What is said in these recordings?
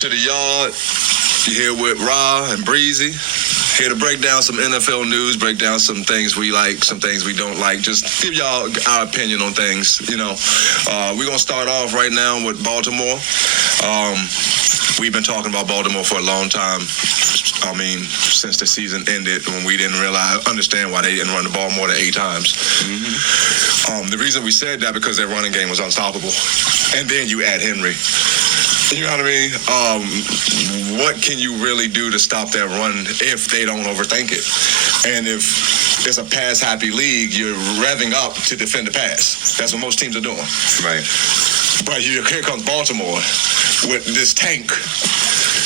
To the yard, you here with Ra and Breezy. Here to break down some NFL news, break down some things we like, some things we don't like. Just give y'all our opinion on things, you know. We're going to start off right now with Baltimore. We've been talking about Baltimore for a long time. I mean, since the season ended, when we didn't understand why they didn't run the ball more than 8 times. Mm-hmm. The reason we said that because their running game was unstoppable. And then you add Henry. You know what I mean? What can you really do to stop that run if they don't overthink it? And if it's a pass-happy league, you're revving up to defend the pass. That's what most teams are doing. Right. But here comes Baltimore with this tank.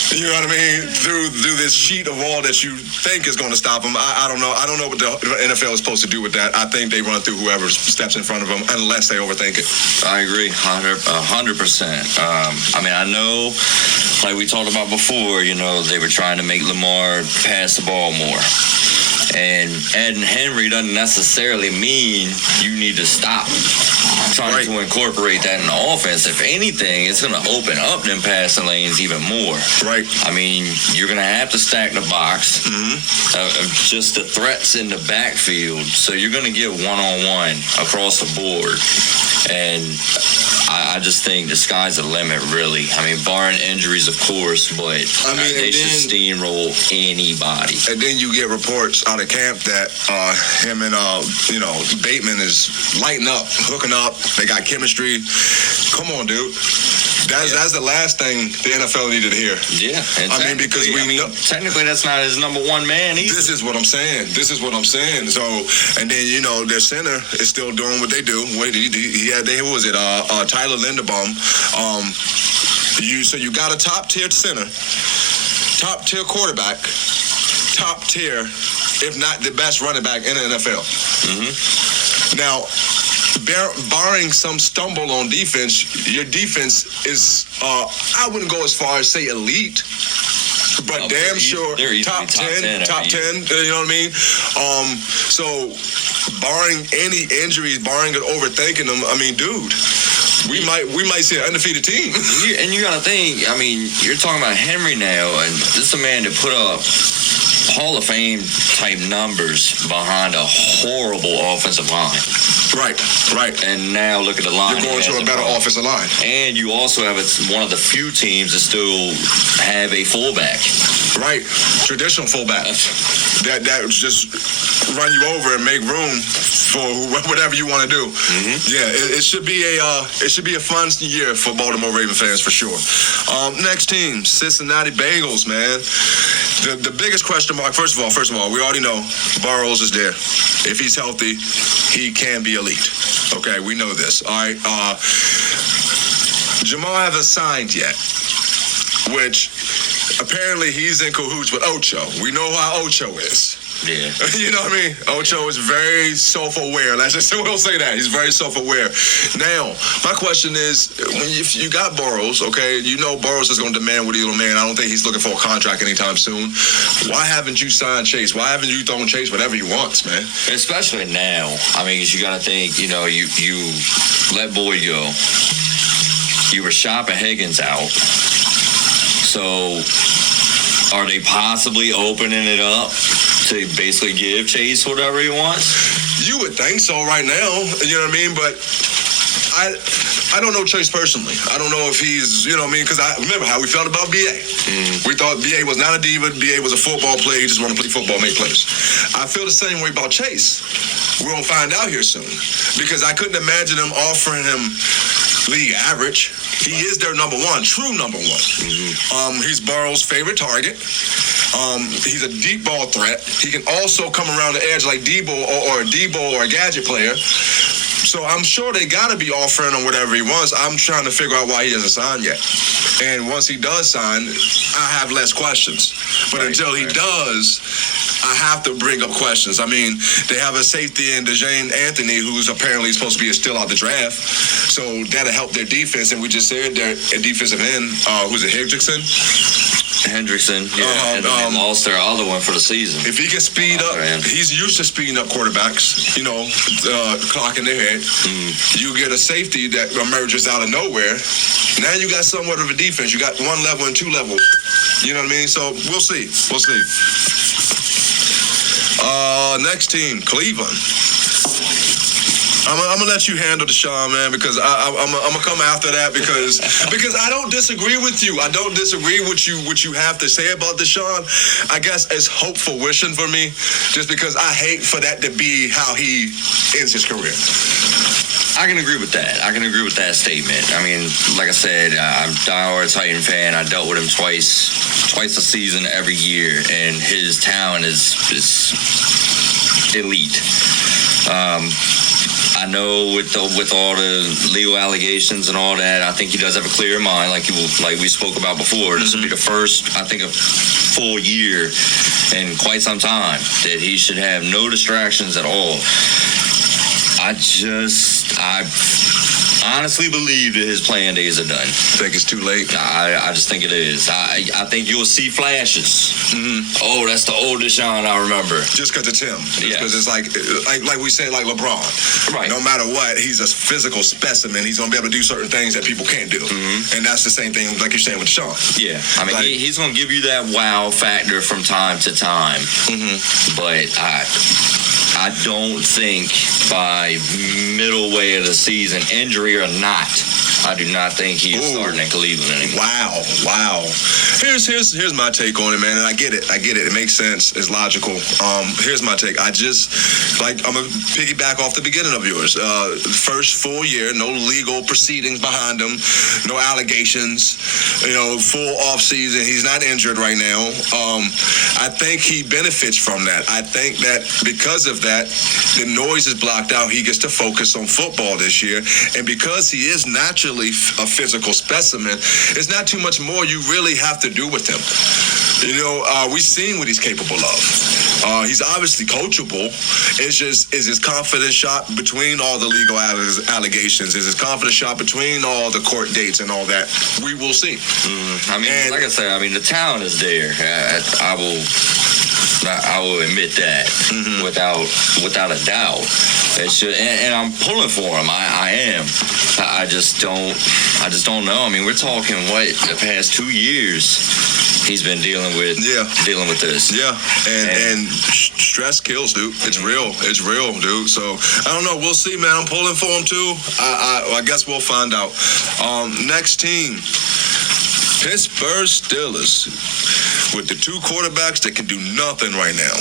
You know what I mean? Through this sheet of wall that you think is going to stop them. I don't know. I don't know what the NFL is supposed to do with that. I think they run through whoever steps in front of them unless they overthink it. I agree, 100%. I mean, I know, like we talked about before, you know, they were trying to make Lamar pass the ball more. And adding Henry doesn't necessarily mean you need to stop trying to incorporate that in the offense. If anything, it's going to open up them passing lanes even more. Right. I mean, you're going to have to stack the box. Just the threats in the backfield. So you're going to get one-on-one across the board. And I just think the sky's the limit, really. I mean, barring injuries, of course, but they should steamroll anybody. And then you get reports out of camp that him and, Bateman is lighting up, hooking up. They got chemistry. Come on, dude. That's the last thing the NFL needed to hear. Yeah. And I mean, because technically that's not his number one man either. This is what I'm saying. So, and then, their center is still doing what they do. Who was it? Tyler Linderbaum. So you got a top-tier center, top-tier quarterback, top-tier, if not the best running back in the NFL. Mm-hmm. Now, barring some stumble on defense, your defense is, I wouldn't go as far as say elite, but damn sure top 10, you know what I mean? So barring any injuries, barring it overthinking them, I mean, dude, we might see an undefeated team. And you got to think, I mean, you're talking about Henry now, and this is a man that put up Hall of Fame type numbers behind a horrible offensive line. Right. And now look at the line. You're going to a better offensive line. And you also have one of the few teams that still have a fullback. Right. Traditional fullback. That just run you over and make room for whatever you want to do. Mm-hmm. Yeah, it should be a fun year for Baltimore Ravens fans for sure. Next team, Cincinnati Bengals, man. The biggest question mark, first of all, we already know Burrows is there. If he's healthy, he can be elite. Okay, we know this. All right. Jamal hasn't signed yet, which apparently he's in cahoots with Ocho. We know how Ocho is. Yeah. You know what I mean? Ocho is very self-aware. We'll say that. He's very self-aware. Now, my question is, if you got Burrows, okay, you know Burrows is going to demand what he'll demand. I don't think he's looking for a contract anytime soon. Why haven't you signed Chase? Why haven't you thrown Chase whatever he wants, man? Especially now. I mean, because you got to think, you let Boyd go. You were shopping Higgins out. So are they possibly opening it up to basically give Chase whatever he wants? You would think so right now, you know what I mean? But I don't know Chase personally. I don't know if he's, you know what I mean? Because I remember how we felt about B.A. We thought B.A. was not a diva. B.A. was a football player. He just wanted to play football, make plays. I feel the same way about Chase. We're going to find out here soon. Because I couldn't imagine them offering him league average. He is their number one, true number one. Mm-hmm. He's Burrow's favorite target. He's a deep ball threat. He can also come around the edge like Debo or a Debo or a gadget player. So I'm sure they got to be offering him whatever he wants. I'm trying to figure out why he hasn't signed yet. And once he does sign, I have less questions. But until he does, I have to bring up questions. I mean, they have a safety in DeJane Anthony, who's apparently supposed to be still out the draft. So that'll help their defense. And we just said their defensive end, who's it, Hendrickson? Hendrickson, and then they lost their other one for the season. If he can speed up, he's used to speeding up quarterbacks, clocking their head. You get a safety that emerges out of nowhere. Now you got somewhat of a defense. You got one level and two levels. You know what I mean? So we'll see. We'll see. Next team, Cleveland. I'm gonna let you handle Deshaun, man, because I'm gonna come after that because I don't disagree with you. I don't disagree with what you have to say about Deshaun. I guess it's hopeful wishing for me, just because I hate for that to be how he ends his career. I can agree with that. I can agree with that statement. I mean, like I said, I'm a diehard Titan fan. I dealt with him twice a season every year, and his talent is elite. I know with all the legal allegations and all that, I think he does have a clear mind, like we spoke about before. This will be the first, I think, a full year in quite some time that he should have no distractions at all. I honestly believe that his playing days are done. Think it's too late? I just think it is. I think you'll see flashes. Oh, that's the old Deshaun I remember. Just because it's him. Because it's like we said, like LeBron. Right. No matter what, he's a physical specimen. He's going to be able to do certain things that people can't do. And that's the same thing, like you're saying, with Deshaun. Yeah. I mean, he's going to give you that wow factor from time to time. But I don't think by middle way of the season, injury or not, I do not think he's starting in Cleveland anymore. Wow. Here's my take on it, man. And I get it. It makes sense. It's logical. Here's my take. I'm gonna piggyback off the beginning of yours. First full year, no legal proceedings behind him, no allegations. Full off season. He's not injured right now. I think he benefits from that. I think that because of that, the noise is blocked out. He gets to focus on football this year, and because he is naturally a physical specimen, it's not too much more you really have to do with him. We've seen what he's capable of. He's obviously coachable. It's just, is his confidence shot between all the legal allegations? Is his confidence shot between all the court dates and all that? We will see. Like I said, the talent is there. I will admit that without a doubt. And I'm pulling for him. I am. I just don't know. We're talking the past 2 years he's been dealing with this. Yeah. And stress kills, dude. It's real, dude. So I don't know. We'll see, man. I'm pulling for him too. I guess we'll find out. Next team, Pittsburgh Steelers, with the two quarterbacks that can do nothing right now.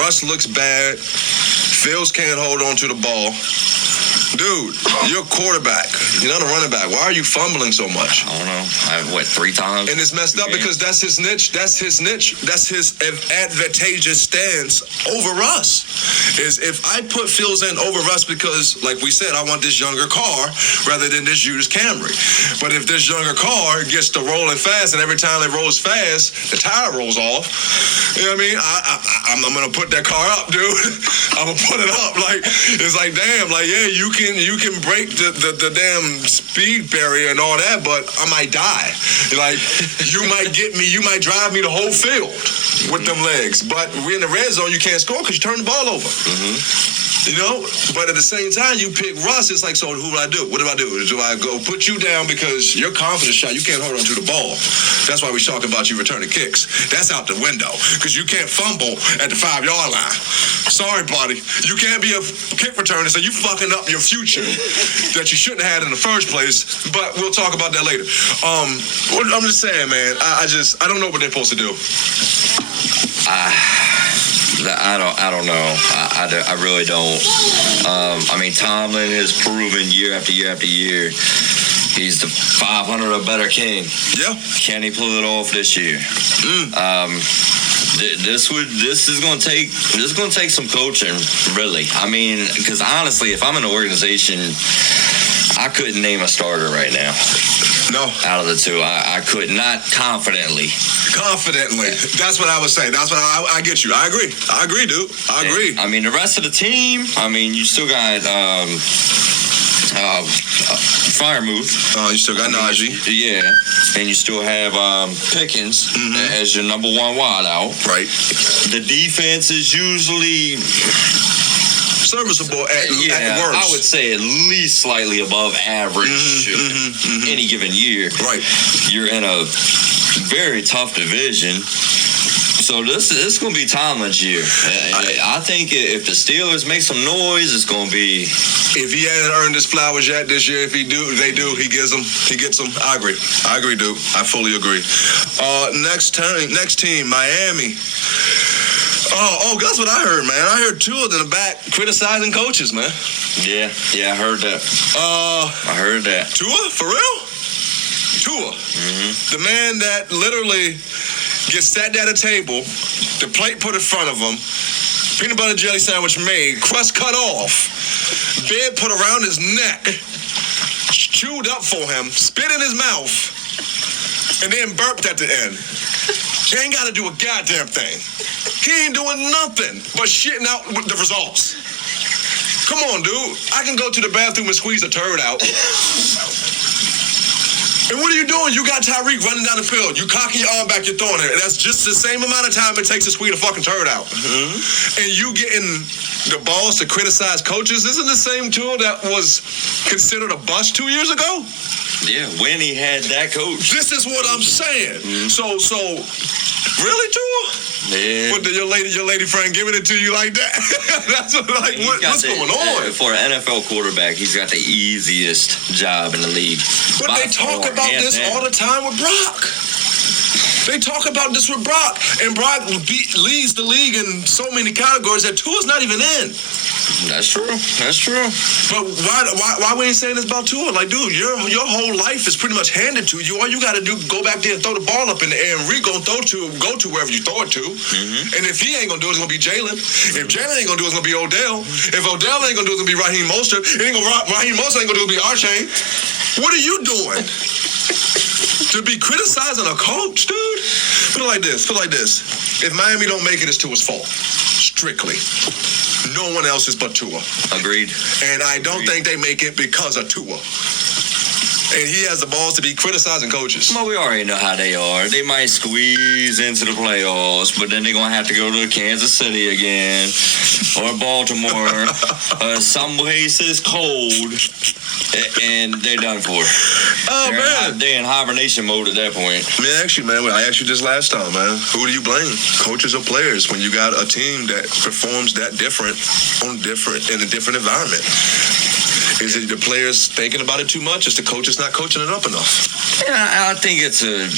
Russ looks bad. Fields can't hold on to the ball. Dude, you're a quarterback. You're not a running back. Why are you fumbling so much? I don't know. 3 times? And it's messed up because that's his niche. That's his advantageous stance over Russ. Is if I put Fields in over Russ because, like we said, I want this younger car rather than this used Camry. But if this younger car gets to rolling fast, and every time it rolls fast, the tire rolls off, you know what I mean? I'm going to put that car up, dude. I'm going to put it up. It's like, damn, you can break the damn speed barrier and all that, but I might die. You might get me, you might drive me the whole field with them legs. But we're in the red zone, you can't score because you turn the ball over. But at the same time, you pick Russ, it's like, so who do I do? What do I do? Do I go put you down because your confidence shot, you can't hold on to the ball? That's why we're talking about you returning kicks. That's out the window because you can't fumble at the 5-yard line. Sorry, buddy. You can't be a kick returner, so you fucking up your future that you shouldn't have had in the first place. But we'll talk about that later. I'm just saying, man, I don't know what they're supposed to do. I don't know. I really don't. Tomlin has proven year after year after year he's the 500 or better king. Yeah. Can he pull it off this year? This is going to take some coaching, really. Because honestly, if I'm in an organization, I couldn't name a starter right now. No. Out of the two, I could not confidently. That's what I would say. That's what I get you. I agree, dude. I agree. The rest of the team, you still got Firemouth. You still got Najee. Yeah, and you still have Pickens as your number one wideout. Right. The defense is usually serviceable at worst. I would say at least slightly above average any given year. Right. You're in a very tough division. So this is going to be Tomlin's year. I think if the Steelers make some noise, it's going to be. If he hasn't earned his flowers yet this year, if they do, he gets them. I agree, dude. I fully agree. Next team, Miami. Oh, that's what I heard, man. I heard two of them in the back criticizing coaches, man. Yeah, I heard that. I heard that. Tua, for real? Tua, the man that literally gets sat down at a table, the plate put in front of him, peanut butter jelly sandwich made, crust cut off, bed put around his neck, chewed up for him, spit in his mouth, and then burped at the end. He ain't got to do a goddamn thing. He ain't doing nothing but shitting out with the results. Come on, dude. I can go to the bathroom and squeeze a turd out. And what are you doing? You got Tyreek running down the field. You cocking your arm back, you're throwing it. That's just the same amount of time it takes to squeeze a fucking turd out. And you getting the balls to criticize coaches. Isn't the same tool that was considered a bust 2 years ago? Yeah, when he had that coach. This is what I'm saying. So, really, Tua? Yeah. What, your lady friend giving it to you like that? That's what's going on? For an NFL quarterback, he's got the easiest job in the league. But they talk about this all the time with Brock. They talk about this with Brock, and Brock leads the league in so many categories that Tua's not even in. That's true. But why we ain't saying this about Tua? Like, dude, your whole life is pretty much handed to you. All you got to do, go back there and throw the ball up in the air, and Reed gonna go to wherever you throw it to. And if he ain't gonna do it, it's gonna be Jalen. If Jalen ain't gonna do it, it's gonna be Odell. If Odell ain't gonna do it, it's gonna be Raheem Mostert. Raheem Mostert ain't gonna do it, it's gonna be Archane. What are you doing? To be criticizing a coach, dude? Put it like this. If Miami don't make it, it's Tua's fault. Strictly. No one else is but Tua. Agreed. And I don't think they make it because of Tua. And he has the balls to be criticizing coaches. Well, we already know how they are. They might squeeze into the playoffs, but then they're going to have to go to Kansas City again or Baltimore. Some places cold, and they're done for. Oh, man. They're in hibernation mode at that point. I asked you this last time, man. Who do you blame? Coaches or players when you got a team that performs that different in a different environment? Is it the players thinking about it too much? Is the coaches not coaching it up enough? Yeah, I think it's a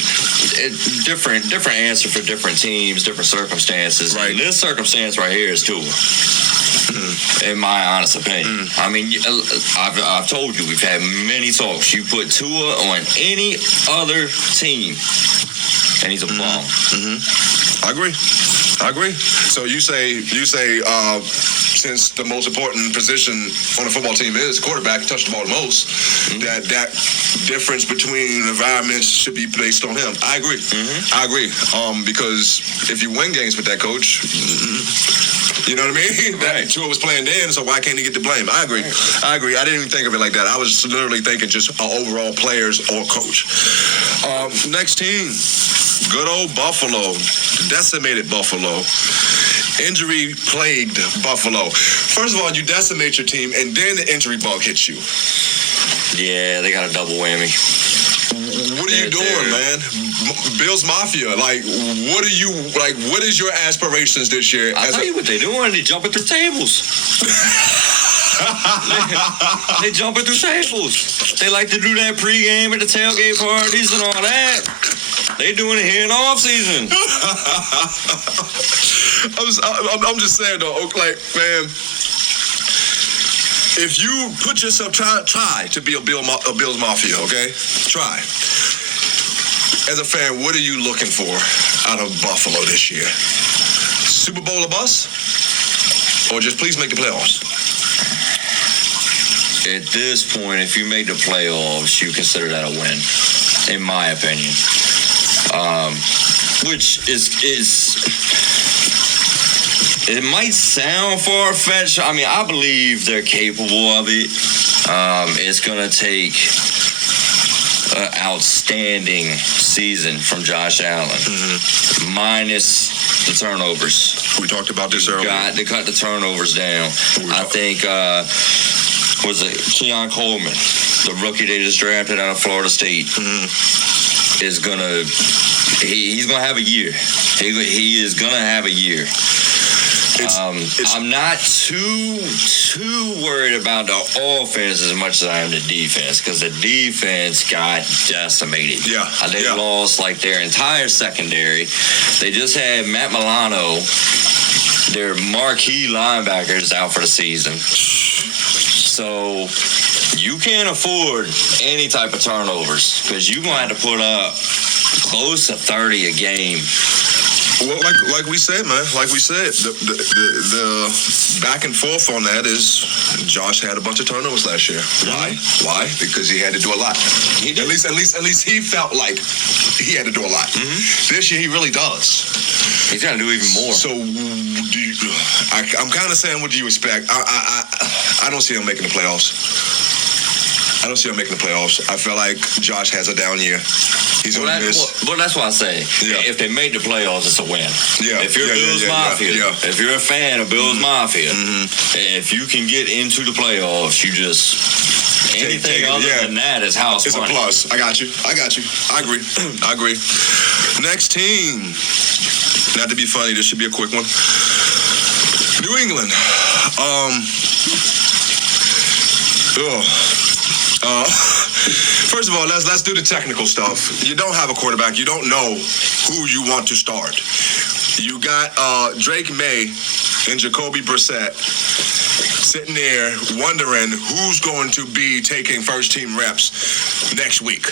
different answer for different teams, different circumstances. Right. And this circumstance right here is Tua. In my honest opinion. I mean, I've told you, we've had many talks. You put Tua on any other team, and he's a bum. I agree. So you say, since the most important position on a football team is quarterback, touch the ball the most, that difference between environments should be placed on him. I agree. I agree. Because if you win games with that coach, you know what I mean? That Tua was playing then, so why can't he get the blame? I agree. I didn't even think of it like that. I was literally thinking just overall players or coach. Next team, good old Buffalo, decimated Buffalo. Injury-plagued Buffalo. First of all, you decimate your team, and then the injury bug hits you. Yeah, they got a double whammy. What are you doing, man? Bills Mafia. Like, what is your aspirations this year? I'll tell you what they're doing. They're jumping through tables. They jumping through tables. They like to do that pregame at the tailgate parties and all that. They doing it here in the off season. I'm just saying though, like, man, if you put yourself, try to be a Bills Mafia, okay? Try. As a fan, what are you looking for out of Buffalo this year? Super Bowl or bust? Or just please make the playoffs? At this point, if you make the playoffs, you consider that a win, in my opinion. Which is it might sound far-fetched. I mean, I believe they're capable of it. It's going to take an outstanding season from Josh Allen, minus the turnovers. We talked about this earlier. Got to cut the turnovers down. I think, was it Keon Coleman, the rookie they just drafted out of Florida State, is going to, he's going to have a year. He is going to have a year. I'm not too worried about the offense as much as I am the defense, because the defense got decimated. Yeah. They lost like their entire secondary. They just had Matt Milano, their marquee linebackers, out for the season. So you can't afford any type of turnovers, because you're going to have to put up close to 30 a game. Well, like we said, man, the back and forth on that is Josh had a bunch of turnovers last year. Why? Because he had to do a lot. He did. At least he felt like he had to do a lot. This year he really does. He's got to do even more. So I'm kind of saying, what do you expect? I don't see him making the playoffs. I feel like Josh has a down year. He's going to miss. Well, that's why I say, if they make the playoffs, it's a win. Yeah. If you're Bills Mafia, if you're a fan of Bills Mafia, if you can get into the playoffs, you just, anything other than that is house money. It's a plus. I got you. I agree. Next team. Not to be funny, this should be a quick one. New England. First of all, let's do the technical stuff. You don't have a quarterback. You don't know who you want to start. You got Drake May and Jacoby Brissett sitting there wondering who's going to be taking first-team reps next week.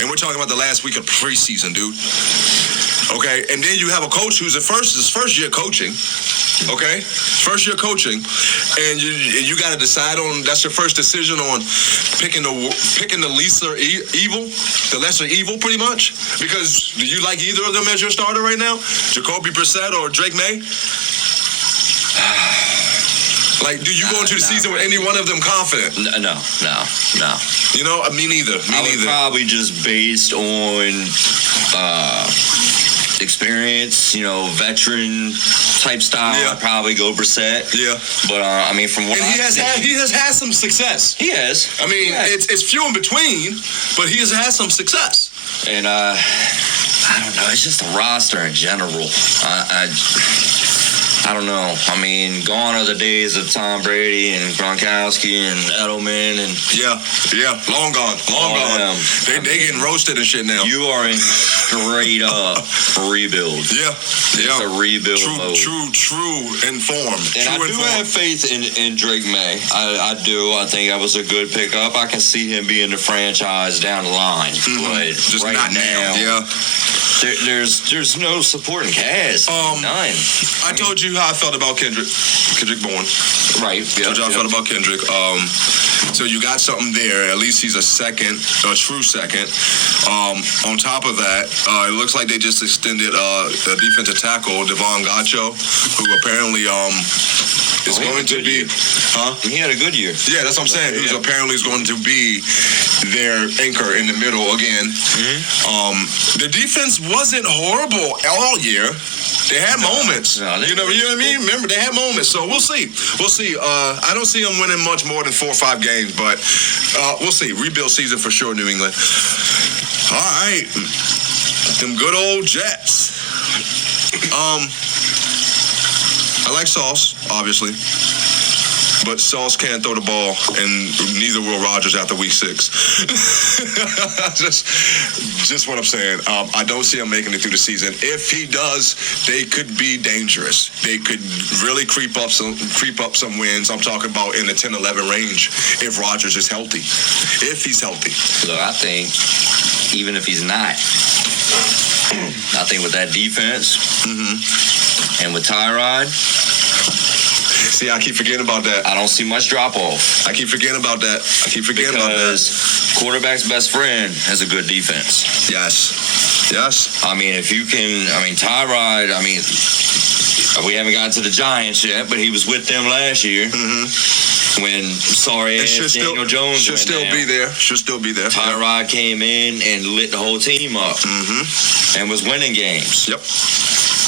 And we're talking about the last week of preseason, dude. Okay? And then you have a coach who's his first year coaching. Okay, first year coaching, and you got to decide on. That's your first decision on picking the lesser evil, pretty much. Because do you like either of them as your starter right now, Jacoby Brissett or Drake May? Like, do you go into the season with any one of them confident? No. You know, me neither. I would probably just based on experience, veteran type style. I'd probably go Brissett. Yeah. But I mean, from what he has had some success. He has. I mean, it's few in between, but he has had some success. And I don't know. It's just the roster in general. I don't know. I mean, gone are the days of Tom Brady and Gronkowski and Edelman and long gone. They getting roasted and shit now. You are in straight up rebuild. It's a rebuild mode. True informed. And I do have faith in Drake May. I do. I think that was a good pickup. I can see him being the franchise down the line, but just right not now. There's no supporting cast. None. I told you how I felt about Kendrick Bourne. Right. Told you how I felt about Kendrick. So you got something there. At least he's a true second. On top of that, it looks like they just extended the defensive tackle, Devon Gacho, who apparently is going to be. He had a good year. Yeah, that's what I'm saying. Who's apparently is going to be their anchor in the middle again. The defense wasn't horrible all year. They had moments. You know what I mean? Remember, they had moments. So we'll see. I don't see them winning much more than 4 or 5 games, but we'll see. Rebuild season for sure, New England. All right. Them good old Jets. I like Sauce, obviously. But Sauce can't throw the ball, and neither will Rodgers after week 6. just what I'm saying. I don't see him making it through the season. If he does, they could be dangerous. They could really creep up some wins. I'm talking about in the 10-11 range if Rodgers is healthy. If he's healthy. Look, I think even if he's not, I think with that defense and with Tyrod. See, I keep forgetting about that. I don't see much drop-off. I keep forgetting about that. Because quarterback's best friend has a good defense. Yes. I mean, Tyrod, we haven't gotten to the Giants yet, but he was with them last year. when sorry-ass Daniel Jones should went still down. be there. Should still be there. Tyrod came in and lit the whole team up and was winning games. Yep.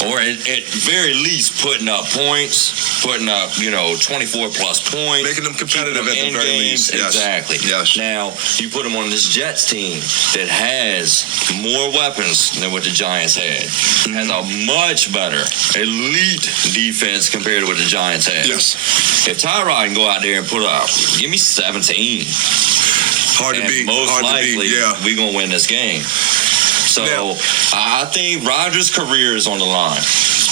Or at very least putting up points, putting up, 24-plus points. Making them competitive keeping them at the very games. least. Yes. Exactly. Yes. Now, you put him on this Jets team that has more weapons than what the Giants had. Has a much better elite defense compared to what the Giants had. Yes. If Tyrod can go out there and put up, give me 17. Hard to beat. Most Hard likely, to beat. Yeah. we're going to win this game. So, I think Rodgers' career is on the line.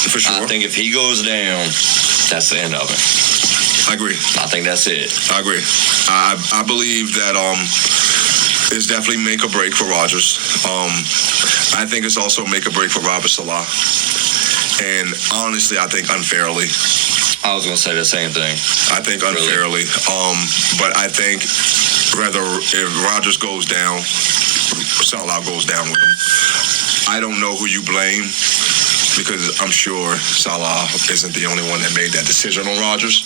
For sure. I think if he goes down, that's the end of it. I agree. I think that's it. I agree. I believe that it's definitely make or break for Rodgers. I think it's also make or break for Robert Salah. And honestly, I think unfairly. I was going to say the same thing. I think unfairly. But I think rather if Rodgers goes down, Salah goes down with him. I don't know who you blame, because I'm sure Salah isn't the only one that made that decision on Rodgers,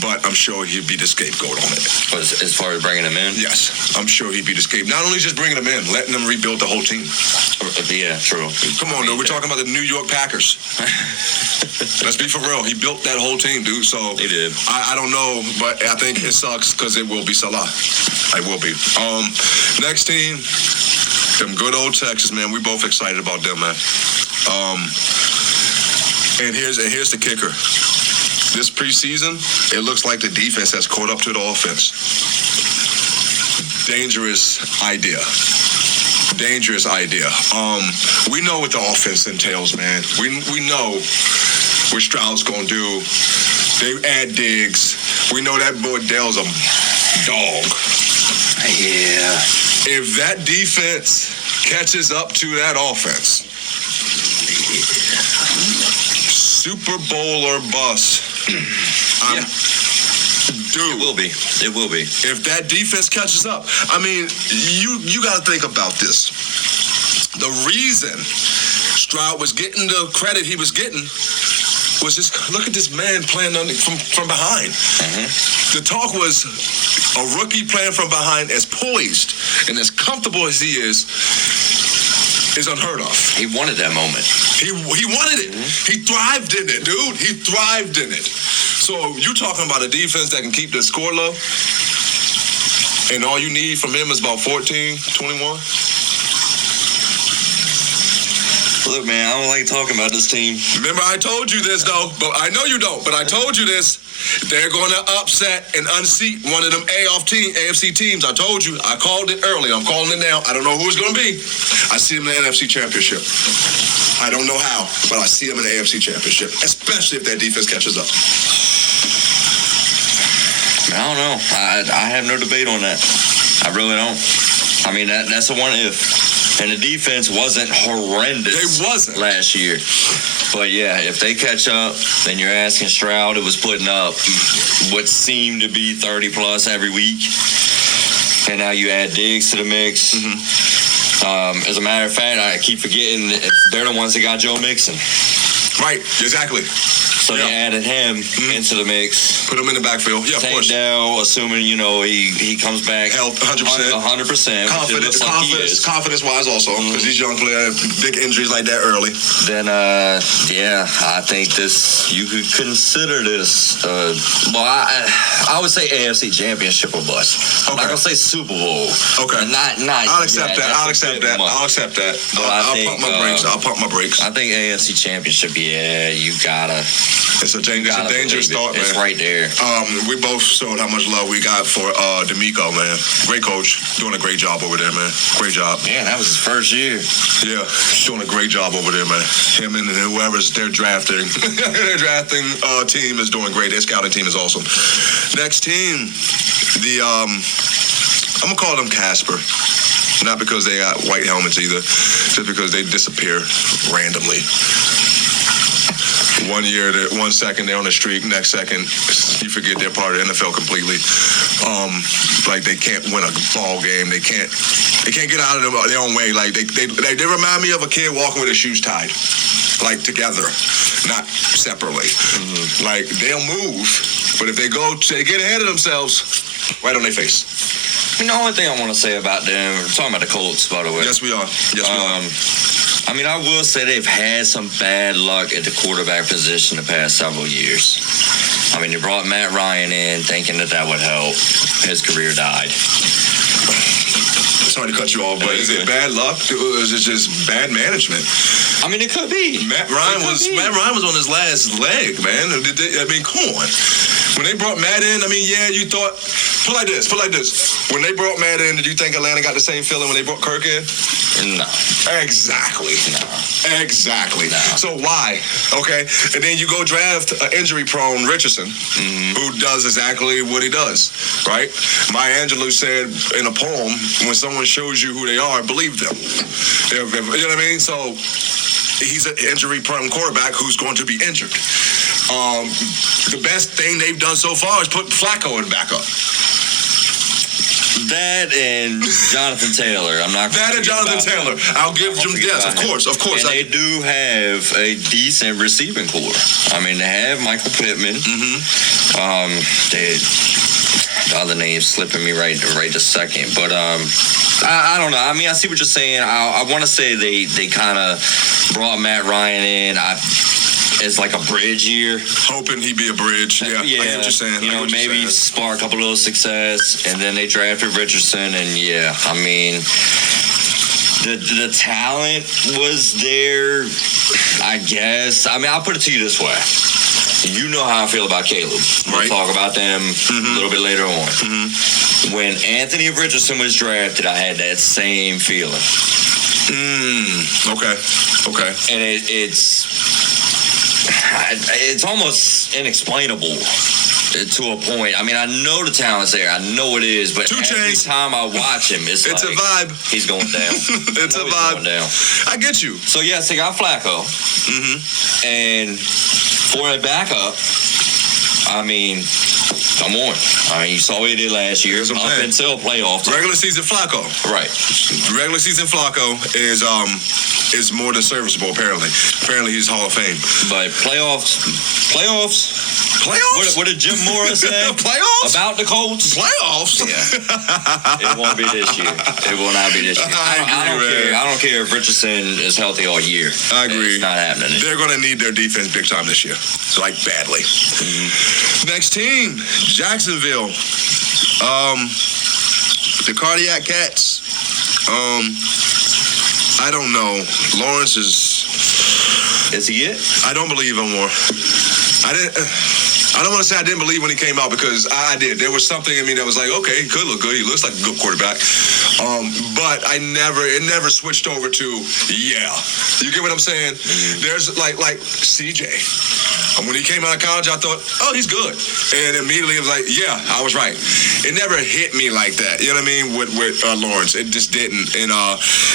but I'm sure he'd be the scapegoat on it. But as far as bringing him in? Yes, I'm sure he'd be the scapegoat. Not only just bringing him in, letting them rebuild the whole team. Yeah, true. Come on, dude. We're talking about the New York Packers. Let's be for real. He built that whole team, dude. So he did. I don't know, but I think it sucks because it will be Salah. It will be. Next team, them good old Texans, man. We both excited about them, man. And here's the kicker. This preseason, it looks like the defense has caught up to the offense. Dangerous idea. We know what the offense entails, man. We know what Stroud's gonna do. They add Diggs. We know that boy Dell's a dog. Yeah. If that defense catches up to that offense, Super Bowl or bust. Dude, it will be. It will be. If that defense catches up, I mean, you got to think about this. The reason Stroud was getting the credit he was getting was just look at this man playing from behind. The talk was a rookie playing from behind as poised and as comfortable as he is unheard of. He wanted that moment. He wanted it. He thrived in it, dude. He thrived in it. So you talking about a defense that can keep the score low, and all you need from him is about 14, 21? Look, man, I don't like talking about this team. Remember, I told you this, though, but I know you don't, but I told you this. They're going to upset and unseat one of them AFC teams. I told you. I called it early. I'm calling it now. I don't know who it's going to be. I see them in the NFC Championship. I don't know how, but I see them in the AFC Championship, especially if their defense catches up. I don't know. I have no debate on that. I really don't. I mean, that's a what if. And the defense wasn't horrendous. It wasn't. Last year. But, yeah, if they catch up, then you're asking Stroud, who was putting up what seemed to be 30-plus every week. And now you add Diggs to the mix. As a matter of fact, I keep forgetting they're the ones that got Joe Mixon. Right, exactly. So they added him into the mix. Put him in the backfield. Yeah, of course. Dell, assuming, he comes back. Health, 100%. 100%. Confidence-wise also, because these young players, big injuries like that early. Then, I think you could consider this, I would say AFC Championship or bust. I'm not going to say Super Bowl. Okay. I'll accept that. I'll accept that. But I'll pump my brakes. I think AFC Championship, you gotta. It's a dangerous thought, man. It's right there. We both showed how much love we got for D'Amico, man. Great coach. Doing a great job over there, man. Great job. Yeah, that was his first year. Yeah, doing a great job over there, man. Him and whoever's they're drafting. Their drafting team is doing great. Their scouting team is awesome. Next team, I'm going to call them Casper. Not because they got white helmets either, just because they disappear randomly. 1 year, 1 second they're on the streak, next second you forget they're part of the NFL completely. Like they can't win a ball game. They can't get out of their own way. Like they remind me of a kid walking with his shoes tied, like together, not separately. Like they'll move, But if they get ahead of themselves, right on their face. The only thing I want to say about them, we're talking about the Colts, by the way. Yes, we are. Yes, we are. I mean, I will say they've had some bad luck at the quarterback position the past several years. I mean, they brought Matt Ryan in thinking that would help. His career died. Sorry to cut you off, but is it bad luck or is it just bad management? I mean, it could be. Matt Ryan was on his last leg, man. I mean, come on. When they brought Matt in, I mean, yeah, you thought, put like this. When they brought Matt in, did you think Atlanta got the same feeling when they brought Kirk in? No. Exactly. No. Exactly. No. So why? Okay. And then you go draft an injury-prone Richardson, who does exactly what he does, right? Maya Angelou said in a poem, when someone shows you who they are, believe them. You know what I mean? So he's an injury-prone quarterback who's going to be injured. The best thing they've done so far is put Flacco in backup. That and Jonathan Taylor. I'm not. That and Jonathan Taylor. I'll give them. Yes, of course. And they do have a decent receiving core. I mean, they have Michael Pittman. The other name's slipping me right this second, but I don't know. I mean, I see what you're saying. I want to say they kind of brought Matt Ryan in. It's like a bridge year. Hoping he'd be a bridge. Yeah, I get what you're saying. You know, maybe spark up a little success, and then they drafted Richardson, and yeah, I mean, the talent was there, I guess. I mean, I'll put it to you this way. You know how I feel about Caleb. We'll talk about them a little bit later on. When Anthony Richardson was drafted, I had that same feeling. Okay. And it's almost inexplainable to a point. I mean, I know the talent's there. I know it is, but every time I watch him, it's like a vibe. He's going down. It's a vibe. I get you. So yes, they got Flacco. And for a backup, I mean, come on. I mean, you saw what he did last year up until playoffs. Regular season Flacco. Right. Regular season Flacco is more than serviceable, apparently. Apparently he's Hall of Fame. But playoffs? What did Jim Morris say? Playoffs? About the Colts? Playoffs? Yeah. It won't be this year. It will not be this year. I don't care if Richardson is healthy all year. I agree. It's not happening. They're going to need their defense big time this year. Like, badly. Next team, Jacksonville. The Cardiac Cats. I don't know. Lawrence Is he it? I don't believe him more. I don't want to say I didn't believe when he came out, because I did. There was something in me that was like, okay, he could look good. He looks like a good quarterback. But it never switched over to, yeah. You get what I'm saying? There's like CJ. When he came out of college, I thought, oh, he's good. And immediately it was like, yeah, I was right. It never hit me like that. You know what I mean? With Lawrence. It just didn't. And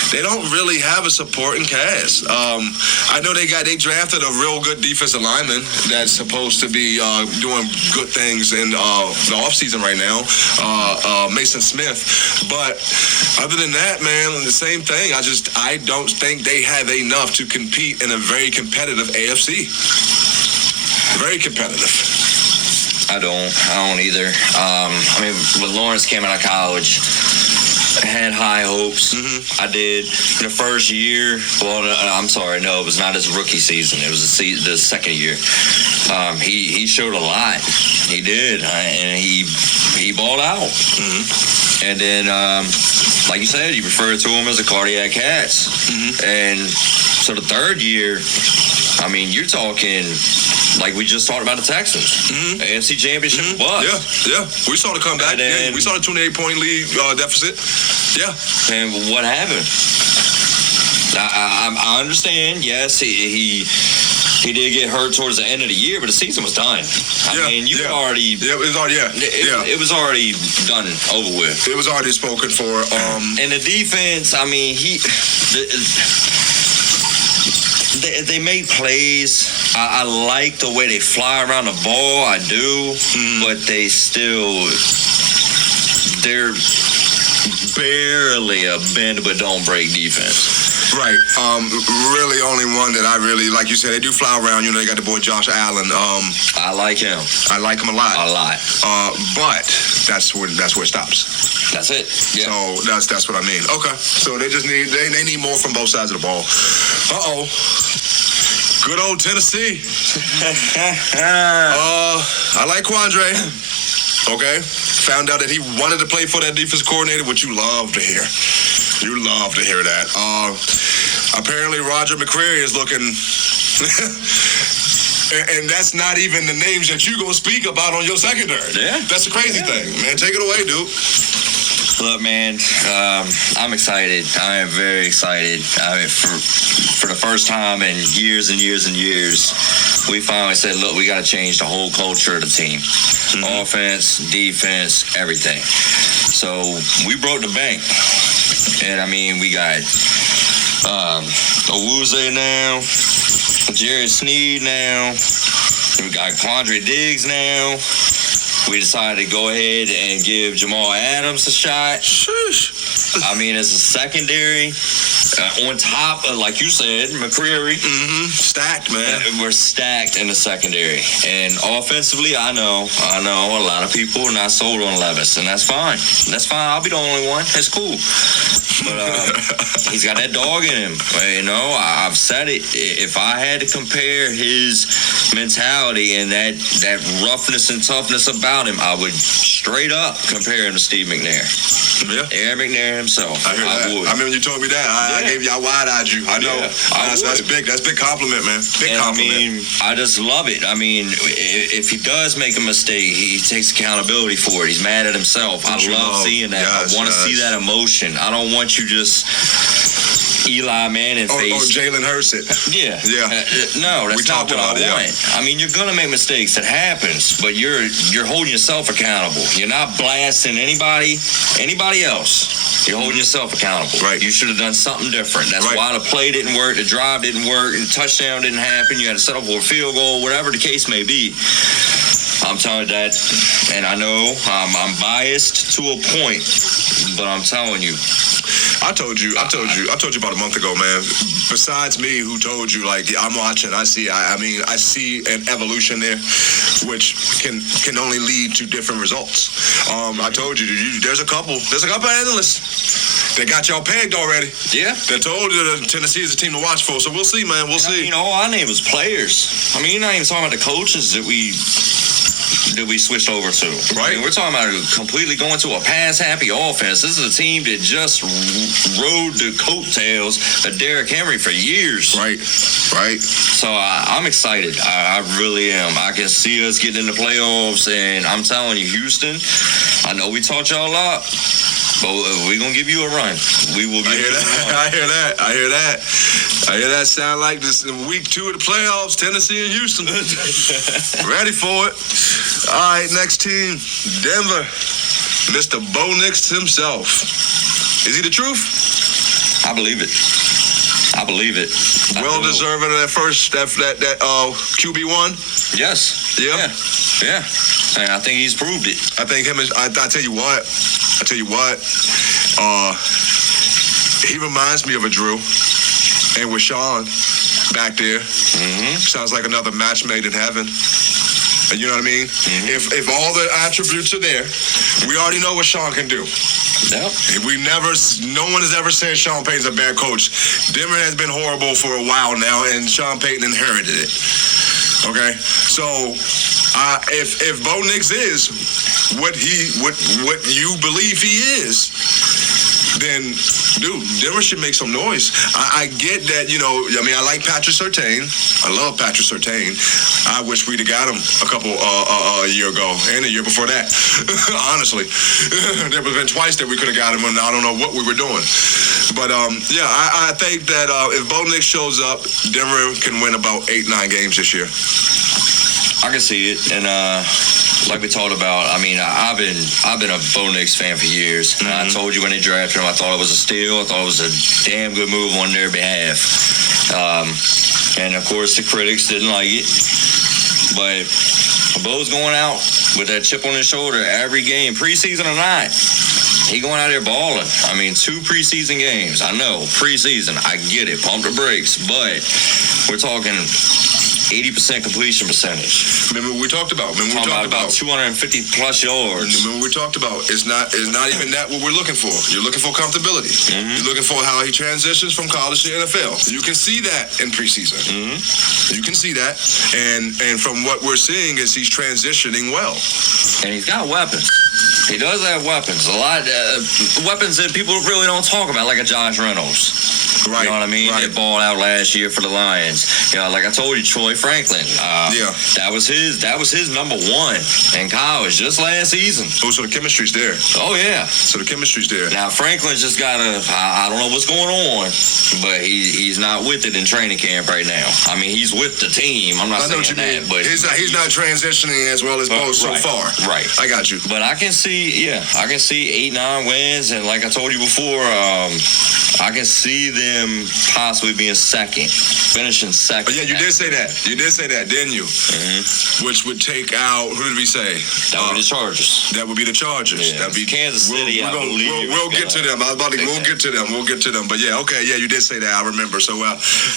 they don't really have a supporting cast. I know they drafted a real good defensive lineman that's supposed to be doing good things in the offseason right now, Mason Smith. But other than that, man, the same thing. I don't think they have enough to compete in a very competitive AFC. Very competitive. I don't either. I mean, when Lawrence came out of college, I had high hopes. I did. In the first year, I'm sorry, no, it was not his rookie season. It was the second year. He showed a lot. He did, and he balled out. And then, like you said, you referred to him as a Cardiac Cats. And so the third year, I mean, you're talking like we just talked about the Texans. AFC Championship bust. Yeah. We saw the comeback. We saw the 28-point lead deficit. Yeah. And what happened? I understand. Yes, he did get hurt towards the end of the year, but the season was done. I mean, you could already. Yeah, it was already. It was already done, over with. It was already spoken for. And the defense, I mean, they make plays. I like the way they fly around the ball. I do, but they're barely a bend but don't break defense. Right. Really only one that I really, like you said, they do fly around. You know, they got the boy Josh Allen. I like him. I like him a lot. But that's where it stops. That's it. Yeah. So that's what I mean. Okay. So they just need they need more from both sides of the ball. Good old Tennessee. I like Quandre. Okay. Found out that he wanted to play for that defense coordinator, which you love to hear. You love to hear that. Apparently Roger McCreary is looking, and that's not even the names that you're going to speak about on your secondary. Yeah. That's the crazy thing, man. Take it away, dude. Look, man, I'm excited. I am very excited. I mean, for the first time in years and years and years, we finally said, look, we got to change the whole culture of the team. Mm-hmm. Offense, defense, everything. So we broke the bank. And, I mean, we got Owuze now, Jared Sneed now, we got Quandre Diggs now. We decided to go ahead and give Jamal Adams a shot. Sheesh. I mean, as a secondary, on top of, like you said, McCreary. Mm-hmm. Stacked, man. We're stacked in the secondary. And offensively, I know a lot of people are not sold on Levis, and that's fine. That's fine. I'll be the only one. It's cool. But he's got that dog in him. You know, I've said it. If I had to compare his mentality and that roughness and toughness about him, I would straight up compare him to Steve McNair. Yeah. Aaron McNair himself. I hear that. would. I remember you told me that. I gave you, I wide-eyed you. I know. Yeah, That's big. That's big compliment, man. Big compliment. I mean, I just love it. I mean, if he does make a mistake, he takes accountability for it. He's mad at himself. I love seeing that. Yes, I want to see that emotion. I don't want you just Eli Manning face. Or Jalen Hurts it. Yeah. No, that's not what I want. I mean, you're gonna make mistakes. That happens, but you're holding yourself accountable. You're not blasting anybody else. You're holding yourself accountable. Right. You should have done something different. That's why the play didn't work, the drive didn't work, the touchdown didn't happen. You had to settle for a field goal, whatever the case may be. I'm telling you that, and I know I'm biased to a point, but I'm telling you. I told you about a month ago, man. Besides me, who told you, like, I'm watching, I see an evolution there, which can only lead to different results. I told you, there's a couple analysts that got y'all pegged already. Yeah. That told you that Tennessee is a team to watch for. So we'll see, man. We'll see. I mean, all I name is players. I mean, you're not even talking about the coaches that we switched over to. Right. I mean, we're talking about completely going to a pass-happy offense. This is a team that just rode the coattails of Derrick Henry for years. Right. So I'm excited. I really am. I can see us getting in the playoffs, and I'm telling you, Houston, I know we taught y'all a lot, but we're going to give you a run. We will give you a run. I hear that. Sound like this in week 2 of the playoffs, Tennessee and Houston. Ready for it. All right, next team, Denver. Mr. Bo Nix himself. Is he the truth? I believe it. Well deserving of that first that QB1. Yes. Yeah. And I think he's proved it. I think him. I tell you what. He reminds me of a Drew, and with Sean back there, sounds like another match made in heaven. You know what I mean? Mm-hmm. If all the attributes are there, we already know what Sean can do. Yep. No one has ever said Sean Payton's a bad coach. Denver has been horrible for a while now, and Sean Payton inherited it. Okay, so if Bo Nix is what you believe he is, then, dude, Denver should make some noise. I get that, I like Patrick Surtain. I love Patrick Surtain. I wish we'd have got him a year ago and a year before that. Honestly. There have been twice that we could have got him, and I don't know what we were doing. But, I think that if Bo Nix shows up, Denver can win about 8-9 games this year. I can see it, and like we talked about, I mean, I've been a Bo Nix fan for years. And I told you when they drafted him, I thought it was a steal. I thought it was a damn good move on their behalf. And of course, the critics didn't like it. But Bo's going out with that chip on his shoulder every game, preseason or not. he going out there balling. I mean, 2 preseason games. I know, preseason. I get it. Pump the brakes. But we're talking 80% completion percentage. Remember what we talked about? Remember we talked about 250 plus yards. Remember we talked about it's not even that what we're looking for. You're looking for comfortability. You're looking for how he transitions from college to NFL. You can see that in preseason. You can see that, and from what we're seeing is he's transitioning well. And he's got weapons. He does have weapons. A lot weapons that people really don't talk about, like a Josh Reynolds. Right. You know what I mean? Right. He balled out last year for the Lions. You know, like I told you, Troy Franklin. That was his number 1 in college just last season. Oh, so the chemistry's there. Oh yeah. So the chemistry's there. Now Franklin's just gotta. I don't know what's going on, but he's not with it in training camp right now. I mean, he's with the team. I'm not saying that, but he's not transitioning as well as both so far. Right. I got you. But I can see 8-9 wins, and like I told you before, I can see them possibly being finishing second. Oh, yeah, you did say that. You did say that, didn't you? Which would take out, who did we say? That would be the Chargers. That would be the Chargers. Yeah. That'd be Kansas City. We'll get to them. I was about to. We'll get to them. We'll get to them. But yeah, okay, yeah, you did say that. I remember. So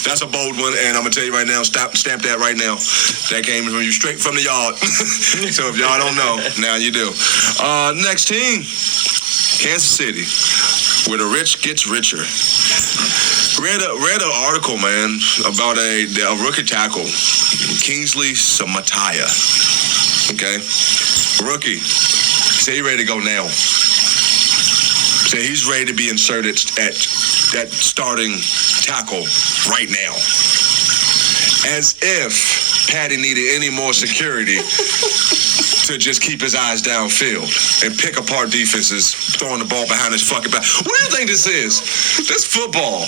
that's a bold one, and I'm gonna tell you right now. Stamp that right now. That came from you straight from the yard. So if y'all don't know, now you do. Next team, Kansas City, where the rich gets richer. Read an article, man, about a rookie tackle, Kingsley Samatia. Okay, rookie. Say he's ready to go now. Say he's ready to be inserted at that starting tackle right now. As if Patty needed any more security to just keep his eyes downfield and pick apart defenses, throwing the ball behind his fucking back. What do you think this is? This football.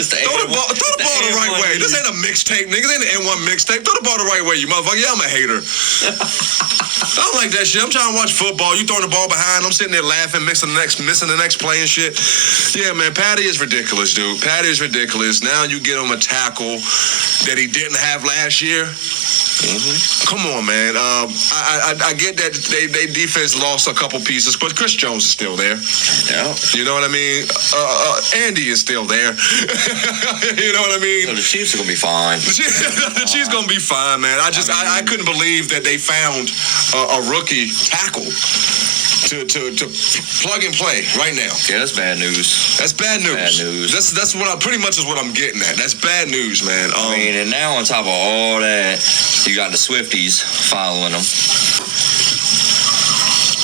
Throw the ball the right way. This ain't a mixtape, nigga. This ain't an N1 mixtape. Throw the ball the right way, you motherfucker. Yeah, I'm a hater. I don't like that shit. I'm trying to watch football. You throwing the ball behind. I'm sitting there laughing, missing the next play and shit. Yeah, man, Patty is ridiculous, dude. Patty is ridiculous. Now you get him a tackle that he didn't have last year. Come on, man. I get that they defense lost a couple pieces, but Chris Jones is still there. Yeah. You know what I mean? Andy is still there. You know what I mean? So the Chiefs are gonna be fine. The Chiefs gonna be fine, man. I couldn't believe that they found a rookie tackle to plug and play right now. Yeah, that's bad news. That's bad news. Bad news. That's what pretty much is what I'm getting at. That's bad news, man. I mean, and now on top of all that, you got the Swifties following them.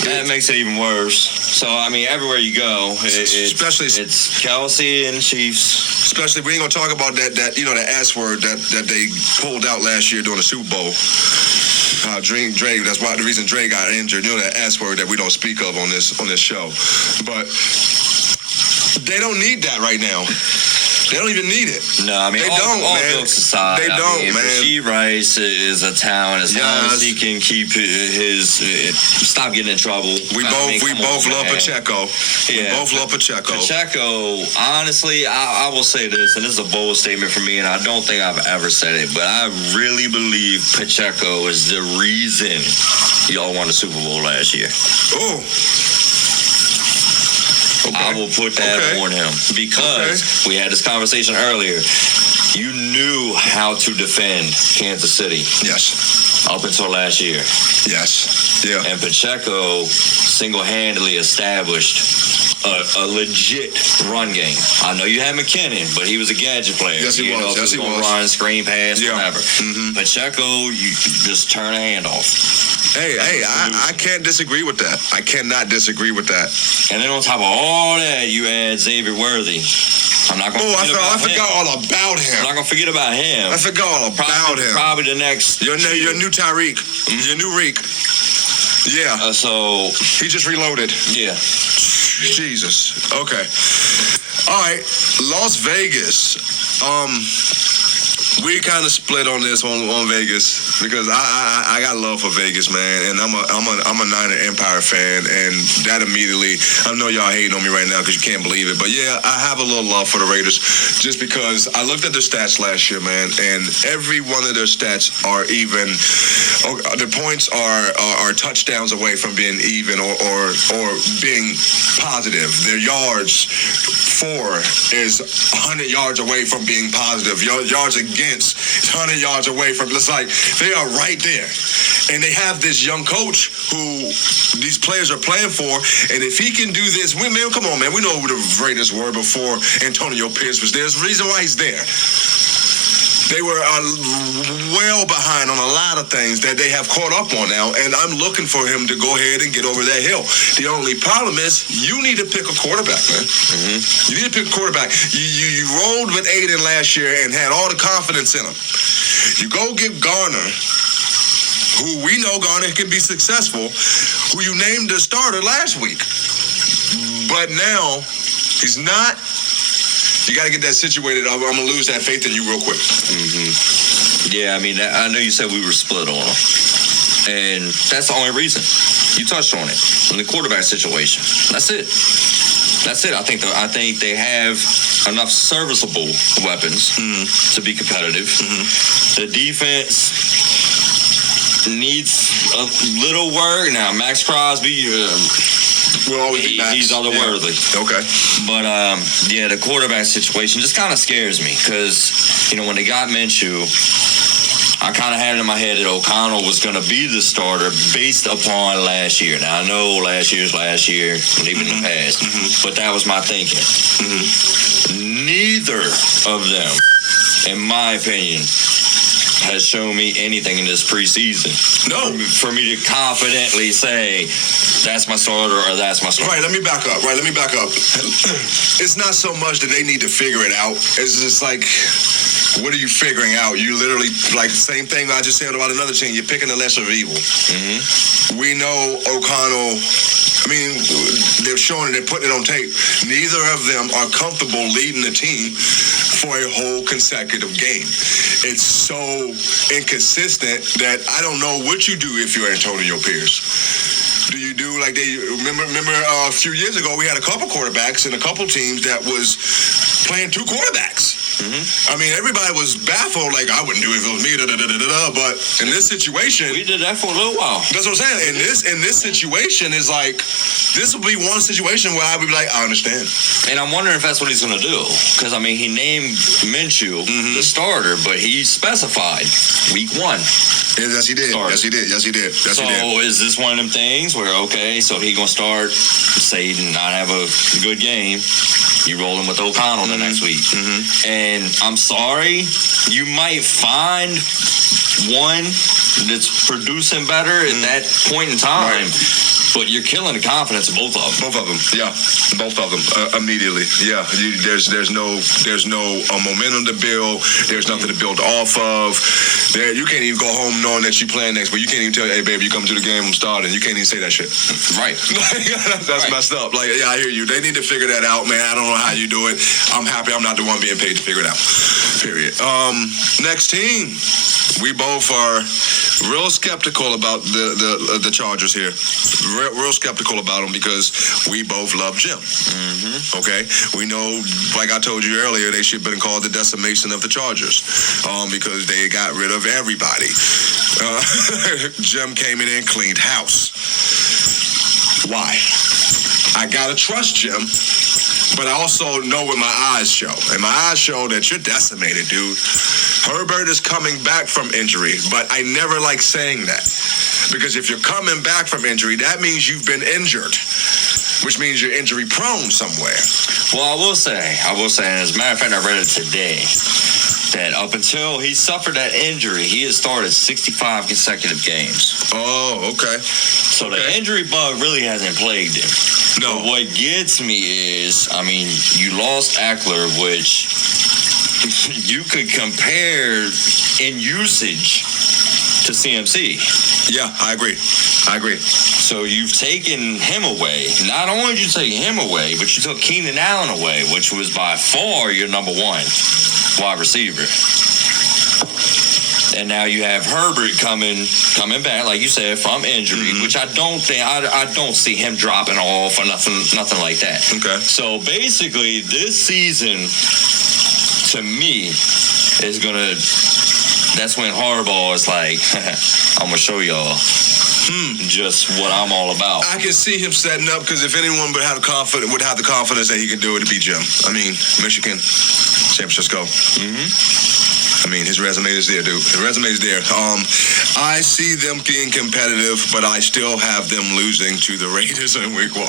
That makes it even worse. So, I mean, everywhere you go, it's Kelsey and Chiefs. Especially, we ain't gonna talk about that that S word that they pulled out last year during the Super Bowl. Dre, that's why the reason Dre got injured. You know that S word that we don't speak of on this show. But they don't need that right now. They don't even need it. No, I mean, they all man. jokes aside, they don't, man. Rasheed Rice is a talent as long as he can keep his stop getting in trouble. We both love Pacheco. Yeah, we both love Pacheco. Pacheco, honestly, I will say this, and this is a bold statement for me, and I don't think I've ever said it, but I really believe Pacheco is the reason y'all won the Super Bowl last year. Oh. Okay. I will put that on him because we had this conversation earlier. You knew how to defend Kansas City. Yes. Up until last year. Yes. Yeah. And Pacheco single-handedly established a legit run game. I know you had McKinnon, but he was a gadget player. Yes, he was. Yes, he was. Run, screen pass, whatever. Pacheco, you just turn a handoff. Hey, I can't disagree with that. I cannot disagree with that. And then on top of all that, you add Xavier Worthy. I'm not going to I forgot all about him. I'm not going to forget about him. I forgot all about him. Probably the next. Your new Tyreek. Your new Reek. Yeah. So. He just reloaded. Yeah. Jesus. Okay. All right. Las Vegas. we kind of split on this on Vegas because I got love for Vegas, man, and I'm a Niner Empire fan, and that immediately, I know y'all hating on me right now because you can't believe it, but yeah, I have a little love for the Raiders just because I looked at their stats last year, man, and every one of their stats are even. The points are touchdowns away from being even or being positive. Their yards for is 100 yards away from being positive. Yards against is 100 yards away from. It's like they are right there. And they have this young coach who these players are playing for. And if he can do this, man, come on, man. We know who the Raiders were before Antonio Pierce was there. There's a reason why he's there. They were well behind on a lot of things that they have caught up on now, and I'm looking for him to go ahead and get over that hill. The only problem is you need to pick a quarterback, man. Mm-hmm. You need to pick a quarterback. You rolled with Aiden last year and had all the confidence in him. You go get Garner, who we know Garner can be successful, who you named the starter last week. But now he's not. You got to get that situated. I'm going to lose that faith in you real quick. Mm-hmm. Yeah, I mean, I know you said we were split on him. And that's the only reason. You touched on it. In the quarterback situation. That's it. That's it. I think they have enough serviceable weapons to be competitive. The defense needs a little work. Now, Max Crosby... he's otherworldly. Yeah. Okay. But, yeah, the quarterback situation just kind of scares me because, when they got Minshew, I kind of had it in my head that O'Connell was going to be the starter based upon last year. Now, I know last year's last year, leaving the past, but that was my thinking. Neither of them, in my opinion, has shown me anything in this preseason. No. For me to confidently say, that's my starter or that's my starter. Right, let me back up. It's not so much that they need to figure it out. It's just like, what are you figuring out? You literally, like, same thing I just said about another team. You're picking the lesser of evil. Mm-hmm. We know O'Connell, I mean, they're showing it, they're putting it on tape. Neither of them are comfortable leading the team for a whole consecutive game. It's so inconsistent that I don't know what you do if you're Antonio Pierce. Do you do like they remember a few years ago we had a couple quarterbacks and a couple teams that was playing two quarterbacks. I mean, everybody was baffled, like, I wouldn't do it if it was me, but in this situation... We did that for a little while. That's what I'm saying. In this situation, is like, this will be one situation where I would be like, I understand. And I'm wondering if that's what he's going to do. Because, I mean, he named Minshew the starter, but he specified week 1. Yes, he did. Starter. Yes, he did. So is this one of them things where, okay, so he going to start, say, not have a good game, you roll him with O'Connell the next week. And I'm sorry, you might find one that's producing better at that point in time. Right. But you're killing the confidence of both of them. Both of them, yeah. Both of them immediately, yeah. There's no momentum to build. There's nothing to build off of. You can't even go home knowing that you playing next, but you can't even tell, hey, baby, you come to the game, I'm starting. You can't even say that shit. Right. That's messed up. Like, yeah, I hear you. They need to figure that out, man. I don't know how you do it. I'm happy I'm not the one being paid to figure it out. Period. Next team. We both are real skeptical about the Chargers here. Real skeptical about them because we both love Jim. Okay? We know, like I told you earlier, they should have been called the decimation of the Chargers because they got rid of everybody. Jim came in and cleaned house. Why? I got to trust Jim, but I also know what my eyes show. And my eyes show that you're decimated, dude. Herbert is coming back from injury, but I never like saying that. Because if you're coming back from injury, that means you've been injured, which means you're injury prone somewhere. Well, I will say, and as a matter of fact, I read it today, that up until he suffered that injury, he has started 65 consecutive games. Oh, okay. So the injury bug really hasn't plagued him. No. But what gets me is, I mean, you lost Eckler, which you could compare in usage to CMC. Yeah, I agree. So you've taken him away. Not only did you take him away, but you took Keenan Allen away, which was by far your number one wide receiver. And now you have Herbert coming back, like you said, from injury, which I don't see him dropping off or nothing like that. Okay. So basically, this season, to me, is gonna. That's when Harbaugh is like, I'm gonna show y'all just what I'm all about. I can see him setting up because if anyone would have the confidence that he can do it, it'd be Jim. I mean, Michigan, San Francisco. I mean, his resume is there, dude. His resume is there. I see them being competitive, but I still have them losing to the Raiders in week 1.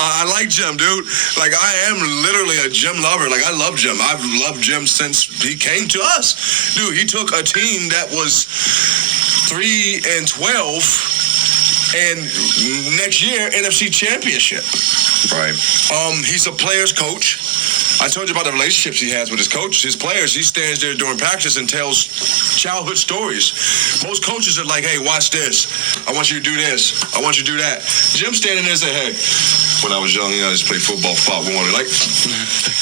I like Jim, dude. Like, I am literally a Jim lover. Like, I love Jim. I've loved Jim since he came to us. Dude, he took a team that was 3-12 and next year, NFC Championship. Right. He's a player's coach. I told you about the relationships he has with his coach, his players. He stands there during practice and tells childhood stories. Most coaches are like, hey, watch this. I want you to do this. I want you to do that. Jim standing there and say, hey, when I was young, I just played football for Pop Warner. Like,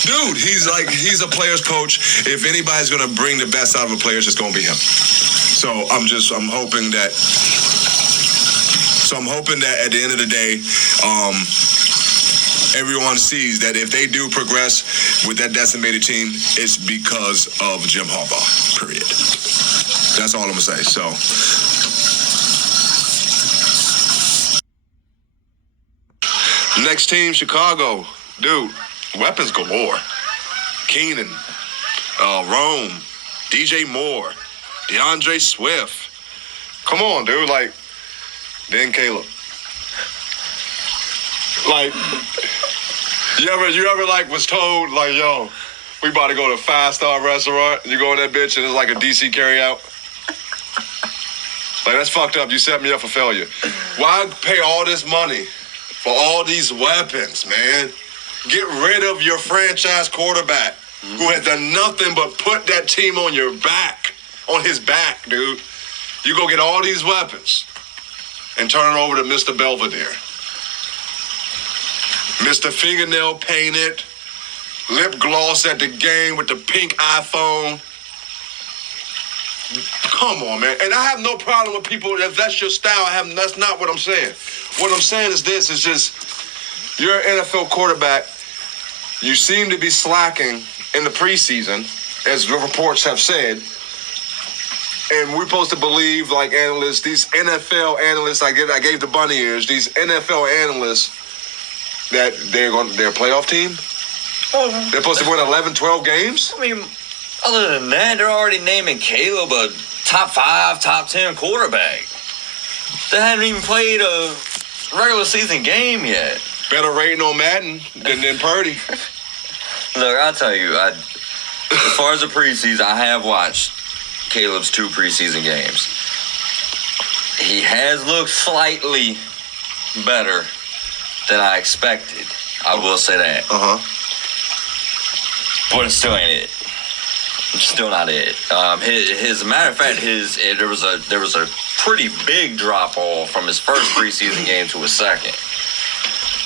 dude, he's a player's coach. If anybody's going to bring the best out of a player, it's going to be him. So I'm hoping that at the end of the day, everyone sees that if they do progress with that decimated team, it's because of Jim Harbaugh, period. That's all I'm going to say. So, next team, Chicago. Dude, weapons galore. Keenan, Rome, DJ Moore, DeAndre Swift. Come on, dude. Like, then Caleb. Like, you ever like was told like, yo, we about to go to a 5-star restaurant. You go in that bitch and it's like a DC carryout. Like, that's fucked up. You set me up for failure. Why pay all this money for all these weapons, man? Get rid of your franchise quarterback who has done nothing but put that team on his back, dude. You go get all these weapons and turn it over to Mr. Belvedere. Mr. Fingernail painted, lip gloss at the game with the pink iPhone. Come on, man. And I have no problem with people, if that's your style, that's not what I'm saying. What I'm saying is this, is just, you're an NFL quarterback. You seem to be slacking in the preseason, as the reports have said. And we're supposed to believe, like analysts, these NFL analysts, I gave the bunny ears, these NFL analysts, that they're a playoff team? Well, they're supposed to win 11, 12 games? I mean, other than that, they're already naming Caleb a top 5, top 10 quarterback. They haven't even played a regular season game yet. Better rating on Madden than Purdy. Look, I'll tell you, as far as the preseason, I have watched Caleb's 2 preseason games. He has looked slightly better than I expected. I will say that. But it still ain't it. It's still not it. As a matter of fact, there was a pretty big drop off from his first preseason game to his second.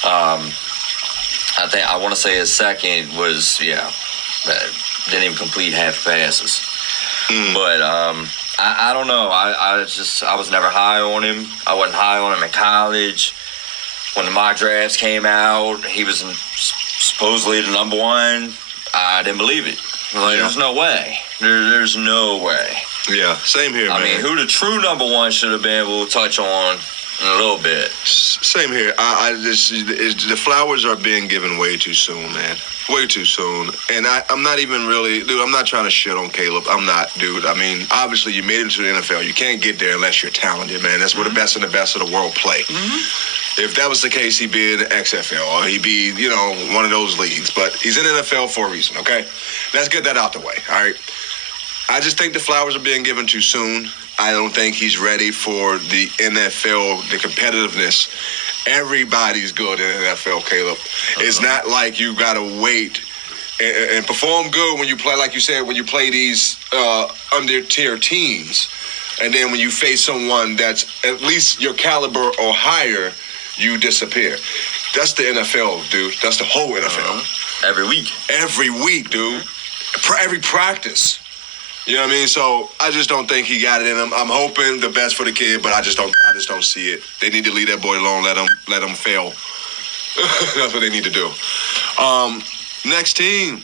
I want to say his second was didn't even complete half passes. But I don't know. I was never high on him. I wasn't high on him in college. When the mock drafts came out, he was supposedly the number 1. I didn't believe it. Like, there's no way. There's no way. Yeah, same here, man. I mean, who the true number 1 should have been, we'll touch on in a little bit. Same here. The flowers are being given way too soon, man. Way too soon. And I'm not even really, dude, I'm not trying to shit on Caleb. I'm not, dude. I mean, obviously you made it to the NFL. You can't get there unless you're talented, man. That's where the best and the best of the world play. If that was the case, he'd be in the XFL or he'd be, one of those leagues. But he's in the NFL for a reason, okay? Let's get that out the way, all right? I just think the flowers are being given too soon. I don't think he's ready for the NFL, the competitiveness. Everybody's good in the NFL, Caleb. It's not like you got to wait and perform good when you play, like you said, when you play these under-tier teams. And then when you face someone that's at least your caliber or higher, you disappear. That's the NFL, dude. That's the whole NFL. Every week. Every week, dude. every practice. You know what I mean? So I just don't think he got it in him. I'm hoping the best for the kid, but I just don't see it. They need to leave that boy alone. Let him fail. That's what they need to do. Next team,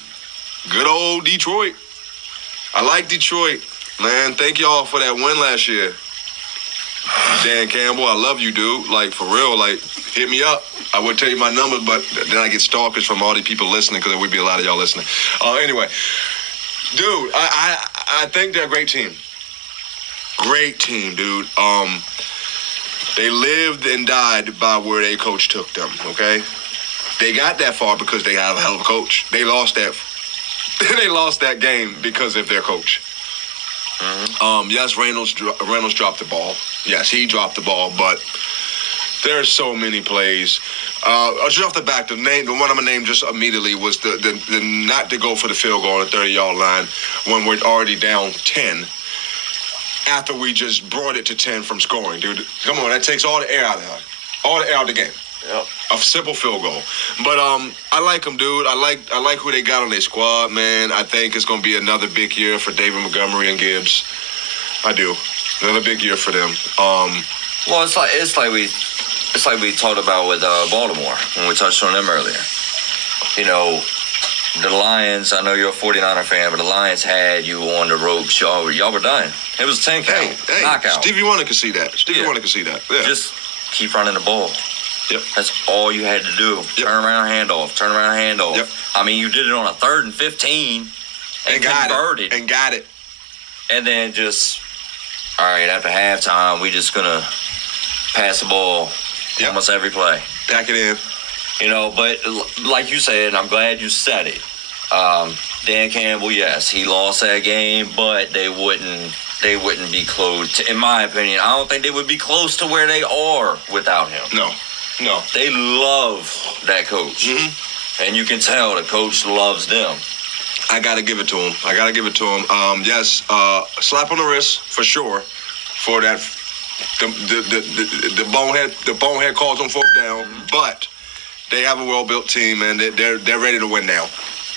good old Detroit. I like Detroit, man. Thank y'all for that win last year. Dan Campbell, I love you, dude. Like, for real, like, hit me up. I would tell you my numbers, but then I get stalkers from all these people listening because there would be a lot of y'all listening. Anyway, dude, I think they're a great team. Great team, dude. They lived and died by where their coach took them, okay? They got that far because they have a hell of a coach. They lost that game because of their coach. Mm-hmm. Yes, Reynolds dropped the ball. Yes, he dropped the ball, but there's so many plays. Just off the back, the one I'm gonna name just immediately was the not to go for the field goal on the 30-yard line when we're already down 10. After we just brought it to 10 from scoring, dude. Come on, that takes all the air out of it. All the air out of the game. Yep. A simple field goal. But I like them, dude. I like who they got on their squad, man. I think it's going to be another big year for David Montgomery and Gibbs. I do. Another big year for them. Well, it's like we talked about with Baltimore when we touched on them earlier. You know, the Lions, I know you're a 49er fan, but the Lions had you on the ropes. Y'all were done. It was a 10 count. Hey, knockout. Stevie Wonder could see that. Yeah. Just keep running the ball. Yep. That's all you had to do. Yep. Turn around, handoff. Yep. I mean, you did it on a 3rd and 15 and converted. Got it. And then just, all right, after halftime, we just going to pass the ball almost every play. Pack it in. You know, but like you said, I'm glad you said it. Dan Campbell, yes, he lost that game, but they wouldn't be close. In my opinion, I don't think they would be close to where they are without him. No. They love that coach. Mm-hmm. And you can tell the coach loves them. I got to give it to him. Yes, slap on the wrist for sure for that. The bonehead calls on 4th down, mm-hmm. But they have a well-built team, and they're ready to win now.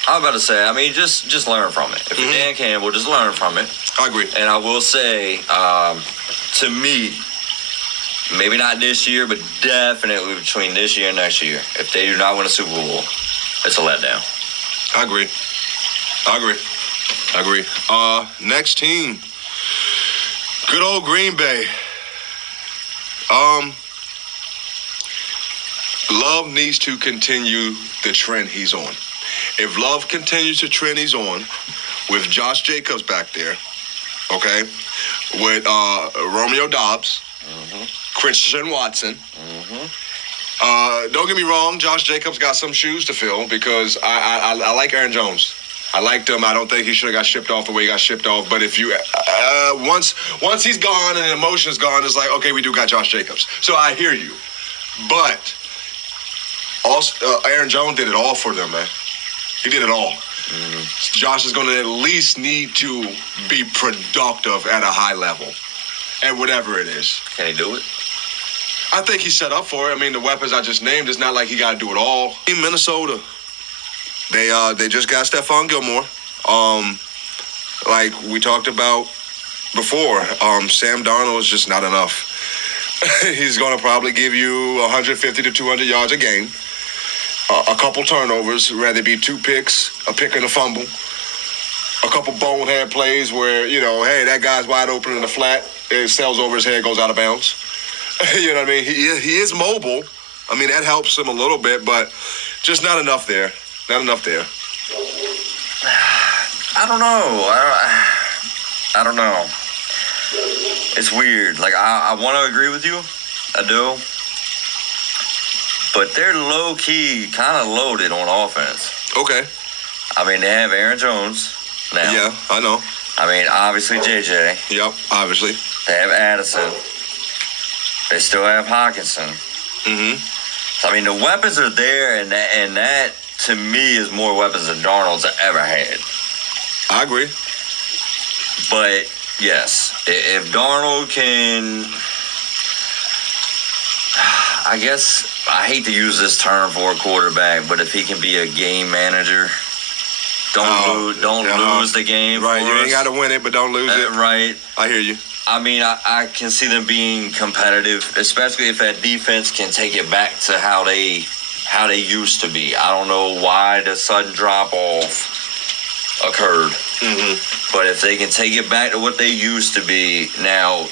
I was about to say, I mean, just learn from it. If you're Dan Campbell, just learn from it. I agree. And I will say, to me, maybe not this year, but definitely between this year and next year, if they do not win a Super Bowl, it's a letdown. I agree. Next team, good old Green Bay. Love needs to continue the trend he's on. If Love continues the trend he's on, with Josh Jacobs back there, okay, with Romeo Doubs, mm-hmm. Christian Watson. Mm-hmm. Don't get me wrong, Josh Jacobs got some shoes to fill because I like Aaron Jones. I liked him. I don't think he should have got shipped off the way he got shipped off. But if you once he's gone and the emotion's gone, it's like, okay, we do got Josh Jacobs. So I hear you, but also Aaron Jones did it all for them, man. He did it all. Mm-hmm. Josh is going to at least need to be productive at a high level, at whatever it is. Can he do it? I think he's set up for it. I mean, the weapons I just named, it's not like he got to do it all. In Minnesota, they just got Stephon Gilmore. Like we talked about before, Sam Darnold is just not enough. He's going to probably give you 150 to 200 yards a game. A couple turnovers, rather be 2 picks, a pick and a fumble. A couple bonehead plays where, you know, hey, that guy's wide open in the flat. It sails over his head, goes out of bounds. You know what I mean? He is mobile. I mean, that helps him a little bit, but just not enough there. I don't know. It's weird. Like, I want to agree with you. I do. But they're low-key kind of loaded on offense. Okay. I mean, they have Aaron Jones now. Yeah, I know. I mean, obviously JJ. Yep, obviously. They have Addison. They still have Hawkinson. Mm-hmm. So, I mean, the weapons are there, and that to me, is more weapons than Darnold's ever had. I agree. But, yes, if Darnold can... I guess I hate to use this term for a quarterback, but if he can be a game manager, Don't lose the game. Right, for you ain't us. got to win it, but don't lose it. Right. I hear you. I mean, I can see them being competitive, especially if that defense can take it back to how they used to be. I don't know why the sudden drop off occurred, but if they can take it back to what they used to be now.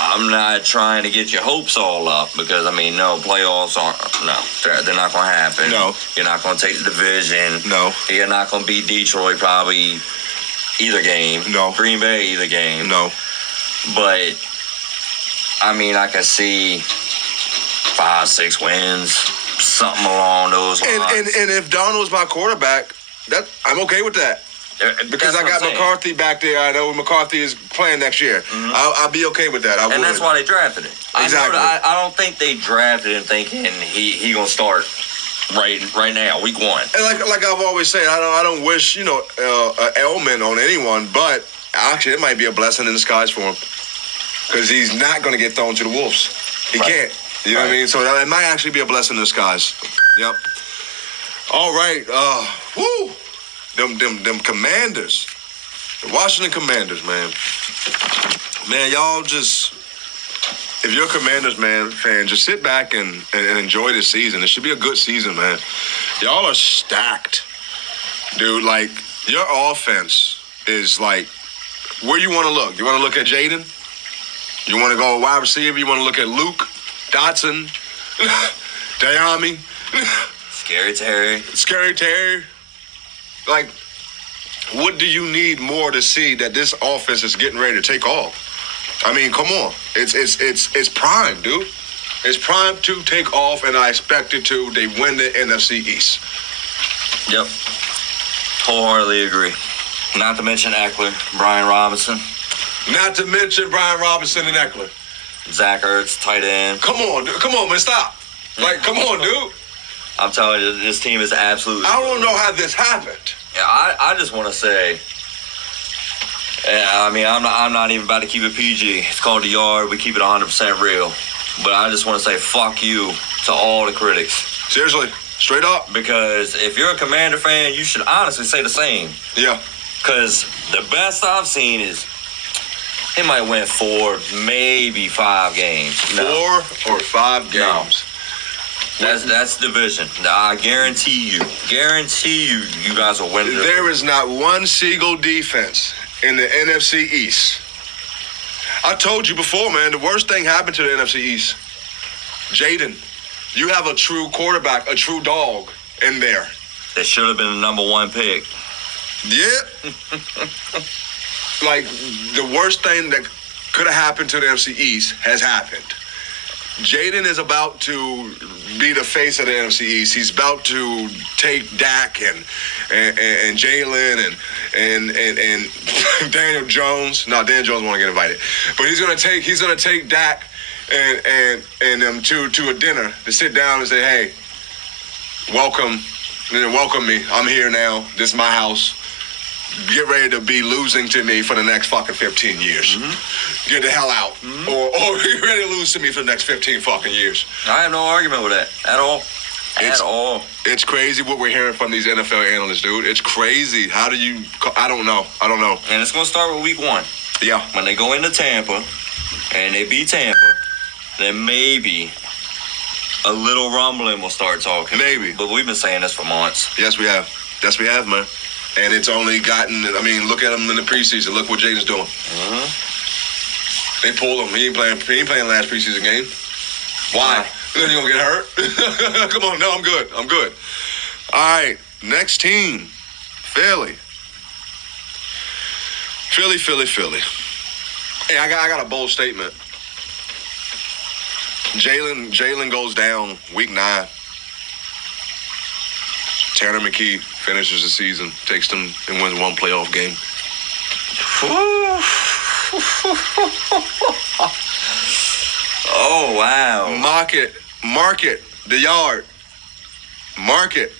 I'm not trying to get your hopes all up because, I mean, no, playoffs they're not going to happen. No. You're not going to take the division. No. You're not going to beat Detroit probably either game. No. Green Bay either game. No. But, I mean, I can see 5-6 wins, something along those lines. And if Donald's my quarterback, I'm okay with that. Because I got McCarthy back there. I know McCarthy is playing next year. I'll be okay with that. And that's why they drafted him. Exactly. I don't think they drafted him thinking he gonna start right now, week 1. And like I've always said, I don't wish an ailment on anyone, but actually it might be a blessing in disguise for him because he's not going to get thrown to the wolves. He can't. You know what I mean? So it might actually be a blessing in disguise. Yep. All right. Woo. Them Commanders, the Washington Commanders, man, y'all just, if you're a Commanders fan, just sit back and enjoy this season. It should be a good season, man. Y'all are stacked, dude. Like, your offense is like, where you want to look? You want to look at Jaden? You want to go wide receiver? You want to look at Luke, Dotson, Dayami, Scary Terry? Like, what do you need more to see that this offense is getting ready to take off? I mean, come on. It's prime, dude. It's prime to take off, and I expect it to. They win the NFC East. Yep. Wholeheartedly agree. Not to mention Eckler, Brian Robinson. Not to mention Brian Robinson and Eckler. Zach Ertz, tight end. Come on, dude. Come on, man. Stop. Like, come on, dude. I'm telling you, this team is absolutely. I don't know how this happened. Yeah, I just want to say. I mean, I'm not even about to keep it PG. It's called the Yard. We keep it 100% real. But I just want to say fuck you to all the critics. Seriously, straight up. Because if you're a Commander fan, you should honestly say the same. Yeah. Because the best I've seen is he might win 4, maybe 5 games. No. 4 or 5 games. No. That's division. I guarantee you guys will win. There is not one single defense in the NFC East. I told you before, man, the worst thing happened to the NFC East. Jaden, you have a true quarterback, a true dog in there. That should have been the number 1 pick. Yeah. Like, the worst thing that could have happened to the NFC East has happened. Jaden is about to be the face of the NFC East. He's about to take Dak and Jalen and Daniel Jones. No, Daniel Jones won't get invited, but he's gonna take Dak and them to a dinner to sit down and say, hey, welcome me. I'm here now. This is my house. Get ready to be losing to me for the next fucking 15 years. Mm-hmm. Get the hell out. Mm-hmm. Or get ready to lose to me for the next 15 fucking years. I have no argument with that at all. At all. It's crazy what we're hearing from these NFL analysts, dude. It's crazy. How do you... I don't know. And it's going to start with week 1. Yeah. When they go into Tampa and they beat Tampa, then maybe a little rumbling will start talking. Maybe. But we've been saying this for months. Yes, we have. Yes, we have, man. And it's only gotten, I mean, look at him in the preseason. Look what Jaden's doing. Mm-hmm. They pulled him. He ain't playing last preseason game. Why? Then you gonna get hurt? Come on, no, I'm good. All right, next team, Philly. Hey, I got a bold statement. Jalen goes down week 9. Tanner McKee finishes the season, takes them and wins 1 playoff game. Oh, wow. Mark it, the Yard. Mark it.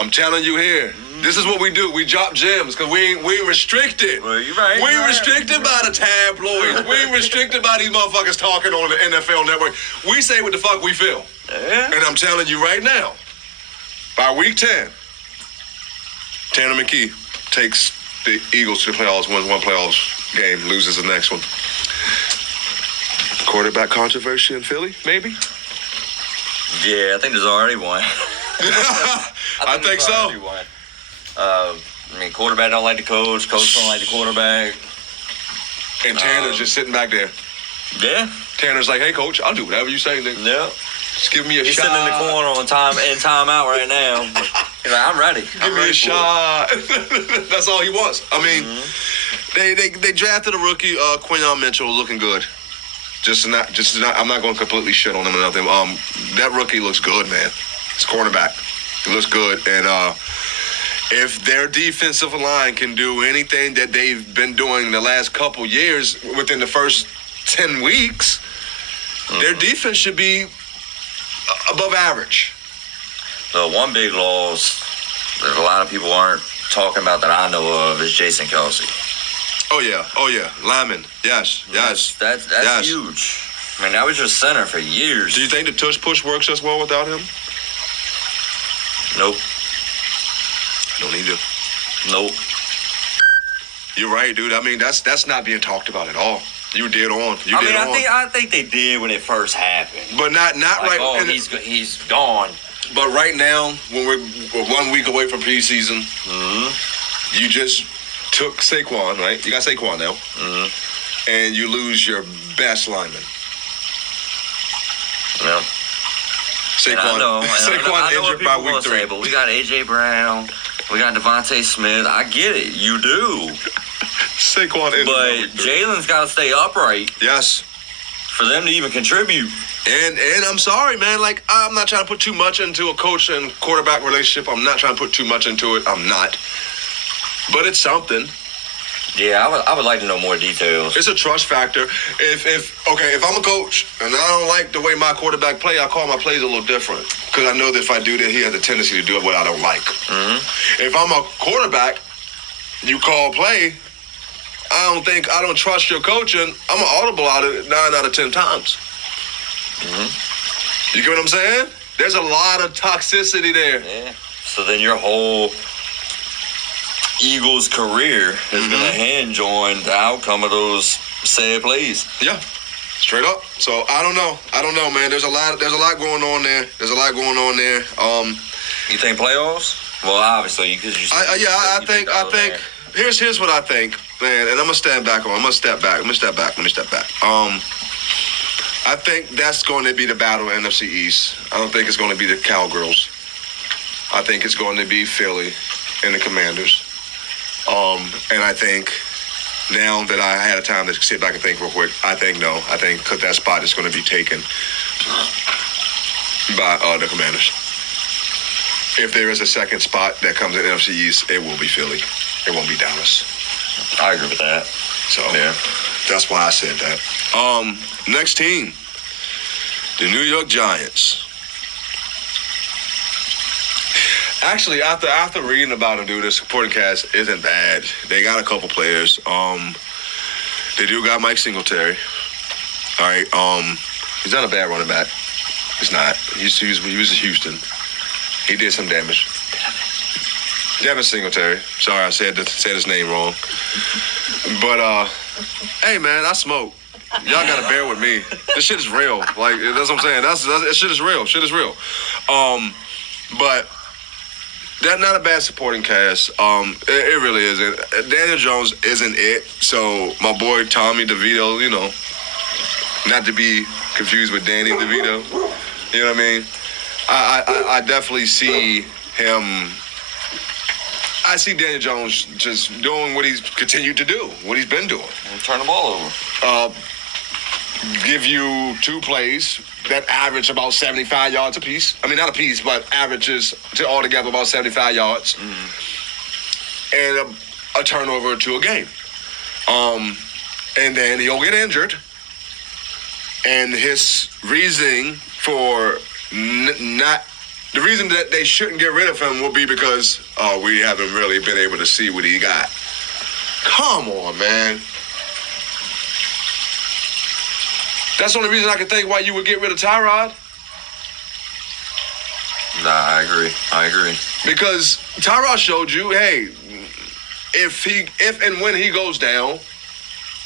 I'm telling you here. This is what we do. We drop gems because we ain't restricted. Well, you're right. We ain't restricted by the tabloids. We ain't restricted by these motherfuckers talking on the NFL Network. We say what the fuck we feel. Yeah. And I'm telling you right now, by week 10, Tanner McKee takes the Eagles to the playoffs, wins one playoffs game, loses the next one. Quarterback controversy in Philly, maybe? Yeah, I think there's already one. I think so. Already one. I mean, quarterback don't like the coach don't like the quarterback. And Tanner's just sitting back there. Yeah. Tanner's like, hey, coach, I'll do whatever you say, nigga. Yeah. Just give me a He's shot. sitting in the corner on timeout right now. He's like, I'm ready. Give me a shot. That's all he wants. I mean, they drafted a rookie, Quinyon Mitchell, looking good. I'm not going to completely shit on him or nothing. That rookie looks good, man. It's cornerback. He looks good. And if their defensive line can do anything that they've been doing the last couple years within the first 10 weeks, their defense should be above average. The one big loss that a lot of people aren't talking about that I know of is Jason Kelsey. Oh yeah. Lyman. Yes. That's huge. I mean, that was your center for years. Do you think the tush push works as well without him? Nope. Don't need to. Nope. You're right, dude. I mean, that's not being talked about at all. You did on. I think they did when it first happened. But not like, right. Oh, he's gone. But right now, when we're 1 week away from preseason, you just took Saquon, right? You got Saquon now, and you lose your best lineman. Yeah. Saquon injured by week 3. But we got A.J. Brown. We got Devontae Smith. I get it. You do. Saquon injured by week 3. Jalen's got to stay upright. Yes. For them to even contribute. And I'm sorry, man. Like, I'm not trying to put too much into a coach and quarterback relationship. I'm not trying to put too much into it. I'm not. But it's something. Yeah, I would like to know more details. It's a trust factor. If I'm a coach and I don't like the way my quarterback play, I call my plays a little different because I know that if I do that, he has a tendency to do what I don't like. If I'm a quarterback, you call play. I don't trust your coaching. I'm an audible out of 9 out of 10 times. You get what I'm saying? There's a lot of toxicity there. Yeah. So then your whole Eagles' career is going to hinge on the outcome of those sad plays. Yeah, straight up. So I don't know, man. There's a lot going on there. You think playoffs? Well, obviously, because you. I think. Here's what I think, man. And I'm gonna step back. I think that's going to be the battle in NFC East. I don't think it's going to be the Cowgirls. I think it's going to be Philly and the Commanders. And I think now that I had a time to sit back and think real quick, I think that spot is going to be taken by the Commanders. If there is a second spot that comes in NFC East, it will be Philly. It won't be Dallas. I agree with that. So yeah, that's why I said that. Next team, the New York Giants. Actually, after reading about them, dude, the supporting cast isn't bad. They got a couple players. They do got Mike Singletary. All right. He's not a bad running back. He's not. He was in Houston. He did some damage. Devin Singletary. Sorry, I said his name wrong. But hey, man, I smoke. Y'all gotta bear with me. This shit is real. Like, that's what I'm saying. That shit is real. Shit is real. But that's not a bad supporting cast. It really isn't. Daniel Jones isn't it. So my boy Tommy DeVito, not to be confused with Danny DeVito. You know what I mean? I definitely see him. I see Daniel Jones just doing what he's continued to do, what he's been doing. Turn the ball over. Give you 2 plays that average about 75 yards apiece. I mean, not apiece, but averages to altogether about 75 yards. And a turnover or 2 a game. And then he'll get injured. And his reasoning for the reason that they shouldn't get rid of him will be because we haven't really been able to see what he got. Come on, man. That's the only reason I can think why you would get rid of Tyrod. Nah, I agree. Because Tyrod showed you, hey, if and when he goes down,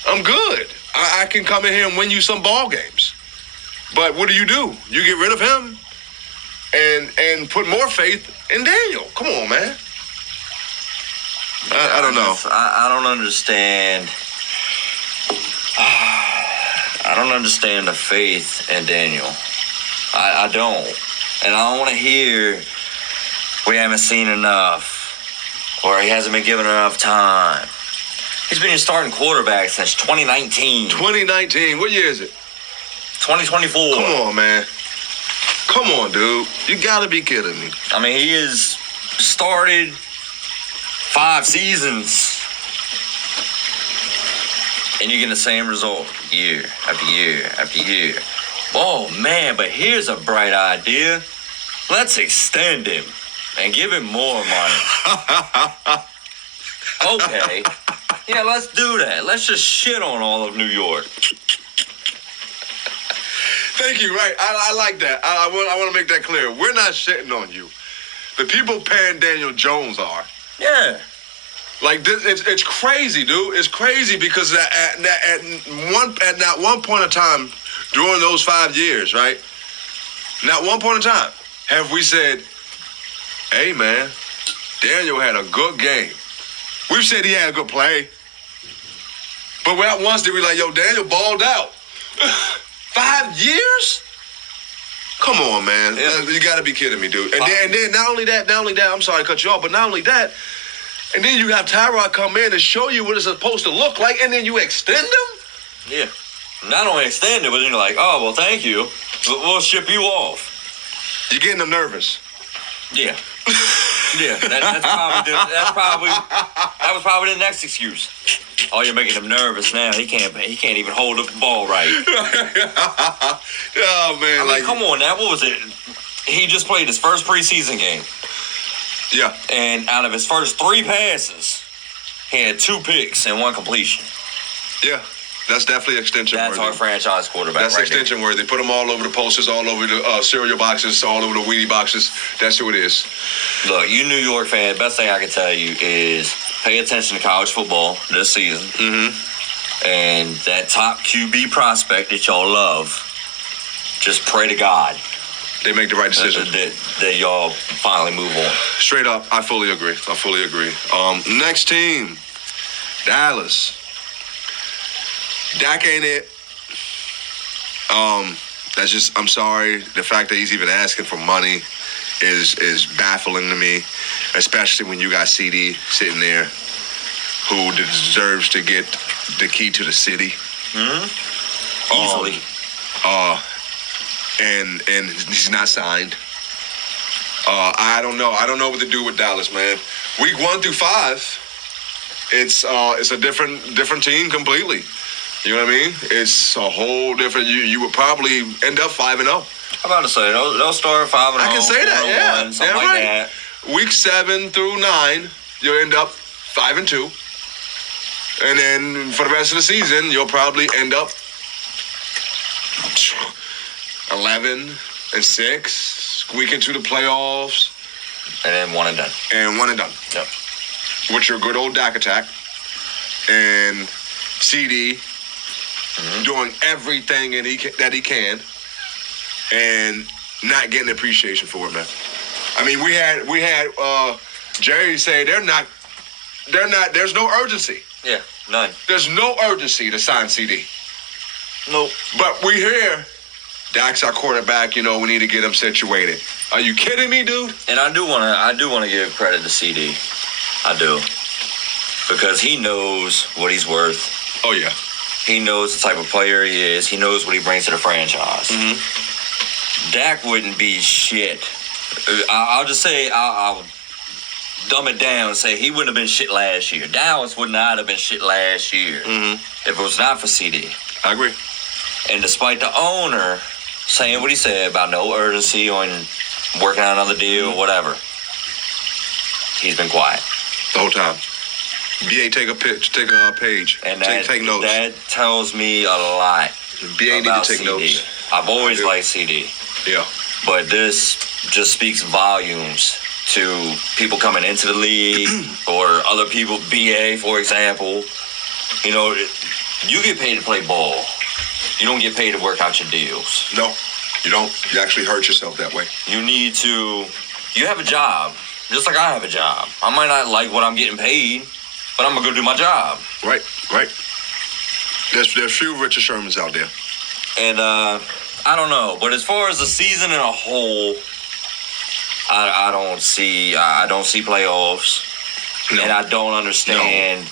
I'm good. I can come in here and win you some ball games. But what do? You get rid of him and put more faith in Daniel. Come on, man. I don't know. I don't understand. I don't understand the faith in Daniel. I don't. And I don't want to hear we haven't seen enough or he hasn't been given enough time. He's been your starting quarterback since 2019. 2019. What year is it? 2024. Come on, man. Come on, dude. You got to be kidding me. I mean, he has started 5 seasons. And you're getting the same result year after year after year. Oh, man, but here's a bright idea. Let's extend him and give him more money. Okay. Yeah, let's do that. Let's just shit on all of New York. Thank you. Right. I like that. I want to make that clear. We're not shitting on you. The people paying Daniel Jones are. Yeah. Like this, it's crazy, dude. It's crazy because at that one point in time during those 5 years, right? Not one point in time have we said, "Hey, man, Daniel had a good game." We've said he had a good play, but not once did we like, "Yo, Daniel balled out." 5 years? Come on, man. Yeah. You got to be kidding me, dude. And then not only that, I'm sorry to cut you off, but not only that, and then you have Tyrod come in and show you what it's supposed to look like, and then you extend him? Yeah. Not only extend it, but then you're like, oh, well, thank you. We'll ship you off. You're getting them nervous. Yeah. Yeah. That was probably the next excuse. Oh, you're making him nervous now. He can't even hold up the ball right. Oh, man. I mean, come on now. What was it? He just played his first preseason game. Yeah. And out of his first 3 passes, he had 2 picks and 1 completion. Yeah. That's definitely extension That's worthy. our franchise quarterback. That's right extension worthy. Put them all over the posters, all over the cereal boxes, all over the Wheatie boxes. That's who it is. there. Look, you New York fan, best thing I can tell you is pay attention to college football this season. Mm-hmm. And that top QB prospect that y'all love, just pray to God They make the right decision. that y'all finally move on. Straight up, I fully agree. Next team, Dallas. Dak ain't it. That's just, I'm sorry. The fact that he's even asking for money is baffling to me, especially when you got CD sitting there who deserves to get the key to the city. Easily. And he's not signed. I don't know. I don't know what to do with Dallas, man. Week 1 through 5, it's a different team completely. You know what I mean? It's a whole different. You would probably end up 5-0. I'm about to say they'll start 5-0. I can say that. Yeah, something yeah, like right. that. Week 7 through 9, you'll end up 5-2, and then for the rest of the season, you'll probably end up 11-6, squeak into the playoffs, And then 1 and done. Yep. With your good old Dak attack and CD doing everything that he can and not getting appreciation for it, man. I mean, we had Jerry say they're not. There's no urgency. Yeah, none. There's no urgency to sign CD. Nope. But we hear Dak's our quarterback. You know, we need to get him situated. Are you kidding me, dude? And I do want to give credit to CD. I do, because he knows what he's worth. Oh yeah. He knows the type of player he is. He knows what he brings to the franchise. Mm-hmm. Dak wouldn't be shit. I'll just say, I'll dumb it down and say he wouldn't have been shit last year. Dallas would not have been shit last year if it was not for CD. I agree. And despite the owner saying what he said about no urgency on working out another deal or whatever, he's been quiet. The whole time. BA, take a page. And take notes. That tells me a lot. BA about need to take CD. notes. I've always liked CD. Yeah. But this just speaks volumes to people coming into the league or other people, BA, for example. You know, you get paid to play ball. You don't get paid to work out your deals. No, you don't. You actually hurt yourself that way. You have a job, just like I have a job. I might not like what I'm getting paid, but I'm going to go do my job. Right. There's few Richard Shermans out there. And I don't know. But as far as the season in a whole, I don't see playoffs. No. And I don't understand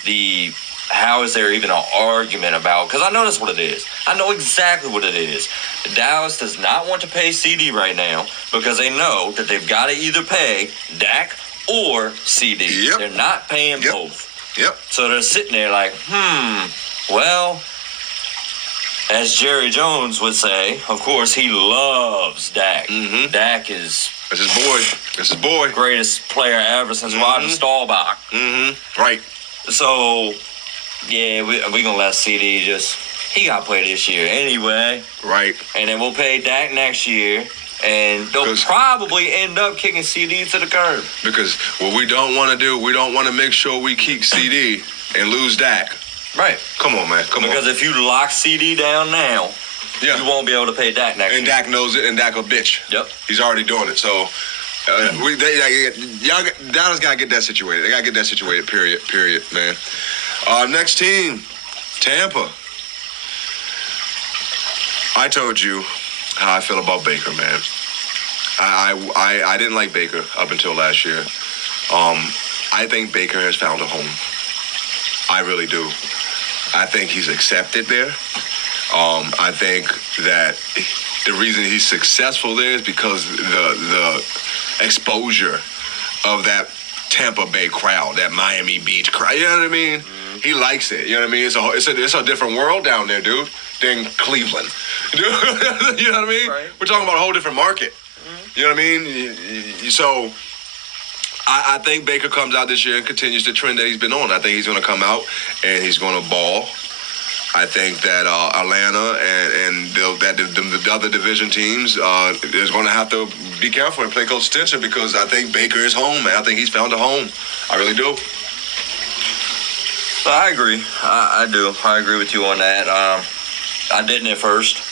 how is there even an argument about, because I know that's what it is. I know exactly what it is. Dallas does not want to pay CD right now because they know that they've got to either pay Dak or CD. Yep. They're not paying both. Yep. So they're sitting there like, well, as Jerry Jones would say, of course, he loves Dak. Mm-hmm. Dak is... That's his boy. Greatest player ever since Roger Staubach. Mm-hmm. Right. So... yeah, we gonna let CD he got to play this year anyway. Right. And then we'll pay Dak next year, and they'll probably end up kicking CD to the curb. Because what we don't want to do, we don't want to make sure we keep CD and lose Dak. Right. Come on, man. Because if you lock CD down now, you won't be able to pay Dak next year. And Dak knows it, and Dak a bitch. Yep. He's already doing it, so... Dallas got to get that situated. They got to get that situated, period, man. Next team, Tampa. I told you how I feel about Baker, man. I didn't like Baker up until last year. I think Baker has found a home. I really do. I think he's accepted there. I think that the reason he's successful there is because the exposure of that Tampa Bay crowd, that Miami Beach crowd. You know what I mean? Mm-hmm. He likes it. You know what I mean? It's a different world down there, dude, than Cleveland. You know what I mean? Right. We're talking about a whole different market. Mm-hmm. You know what I mean? So I think Baker comes out this year and continues the trend that he's been on. I think he's going to come out and he's going to ball. I think that Atlanta and the other division teams is going to have to be careful and play close attention because I think Baker is home, man. I think he's found a home. I really do. I agree. I do. I agree with you on that. I didn't at first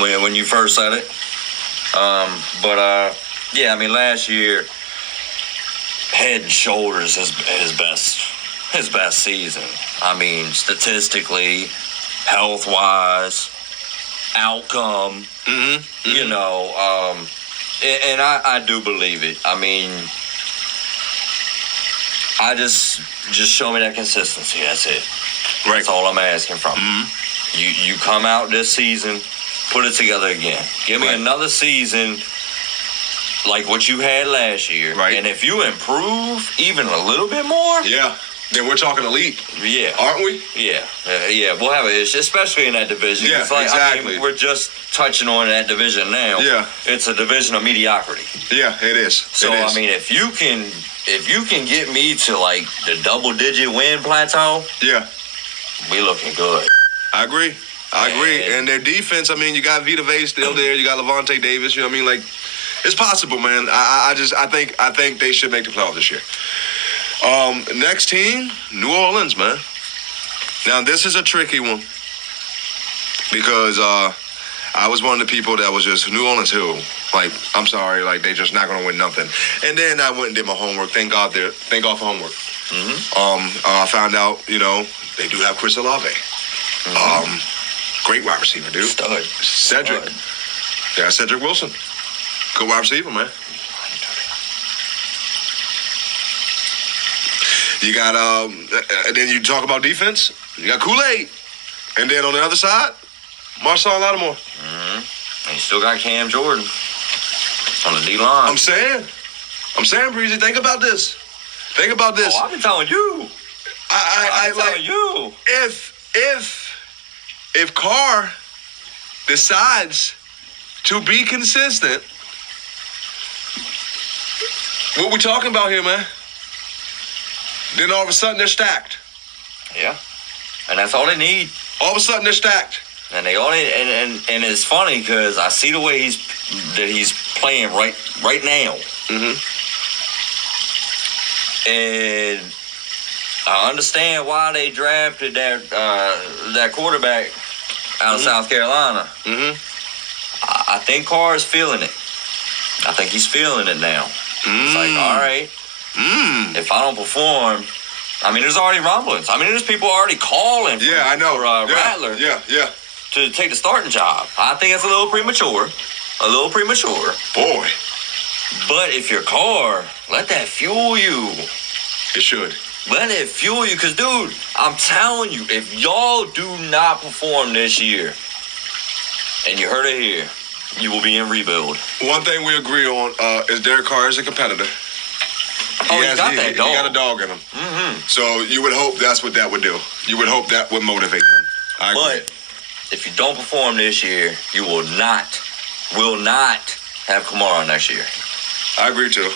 when you first said it. Yeah, I mean, last year, head and shoulders his best season. I mean, statistically, health-wise, outcome, you know, and I do believe it. I mean, I just show me that consistency. That's it. Right. That's all I'm asking from you. You come out this season, put it together again. Give me another season like what you had last year. Right. And if you improve even a little bit more, then we're talking elite. Yeah. Aren't we? Yeah. We'll have it, especially in that division. Yeah, exactly. I mean, we're just touching on that division now. Yeah. It's a division of mediocrity. Yeah, it is. So, I mean, if you can get me to, like, the double-digit win plateau, we looking good. I agree. And their defense, I mean, you got Vita Vea still there. You got Levante Davis. You know what I mean? Like, it's possible, man. I think they should make the playoffs this year. Next team, New Orleans, man. Now, this is a tricky one because I was one of the people that was just, New Orleans who? Like, I'm sorry, like, they just not going to win nothing. And then I went and did my homework. Thank God for homework. I found out, you know, they do have Chris Olave. Great wide receiver, dude. Stud. Cedric. They got Cedric Wilson. Good wide receiver, man. You got, then you talk about defense. You got Kool-Aid. And then on the other side, Marshall Lattimore. And you still got Cam Jordan on the D-line. I'm saying, Breezy, think about this. Oh, I've been telling you. I'm telling you. If Carr decides to be consistent, what we talking about here, man? Then all of a sudden they're stacked. Yeah. And that's all they need. All of a sudden they're stacked. And they only and it's funny because I see the way he's playing right now. And I understand why they drafted that quarterback out of South Carolina. I think Carr is feeling it. I think he's feeling it now. It's like, all right, if I don't perform, I mean, there's already rumblings. I mean, there's people already calling for, I know. Rattler Yeah. to take the starting job. I think it's a little premature. Boy. But if you're Carr, let that fuel you. It should. Let it fuel you. Because, dude, I'm telling you, if y'all do not perform this year, and you heard it here, you will be in rebuild. One thing we agree on is Derek Carr is a competitor. He got that dog. He got a dog in him. So you would hope that's what that would do. You would hope that would motivate him. I agree. But if you don't perform this year, you will not have Kamara next year. I agree too.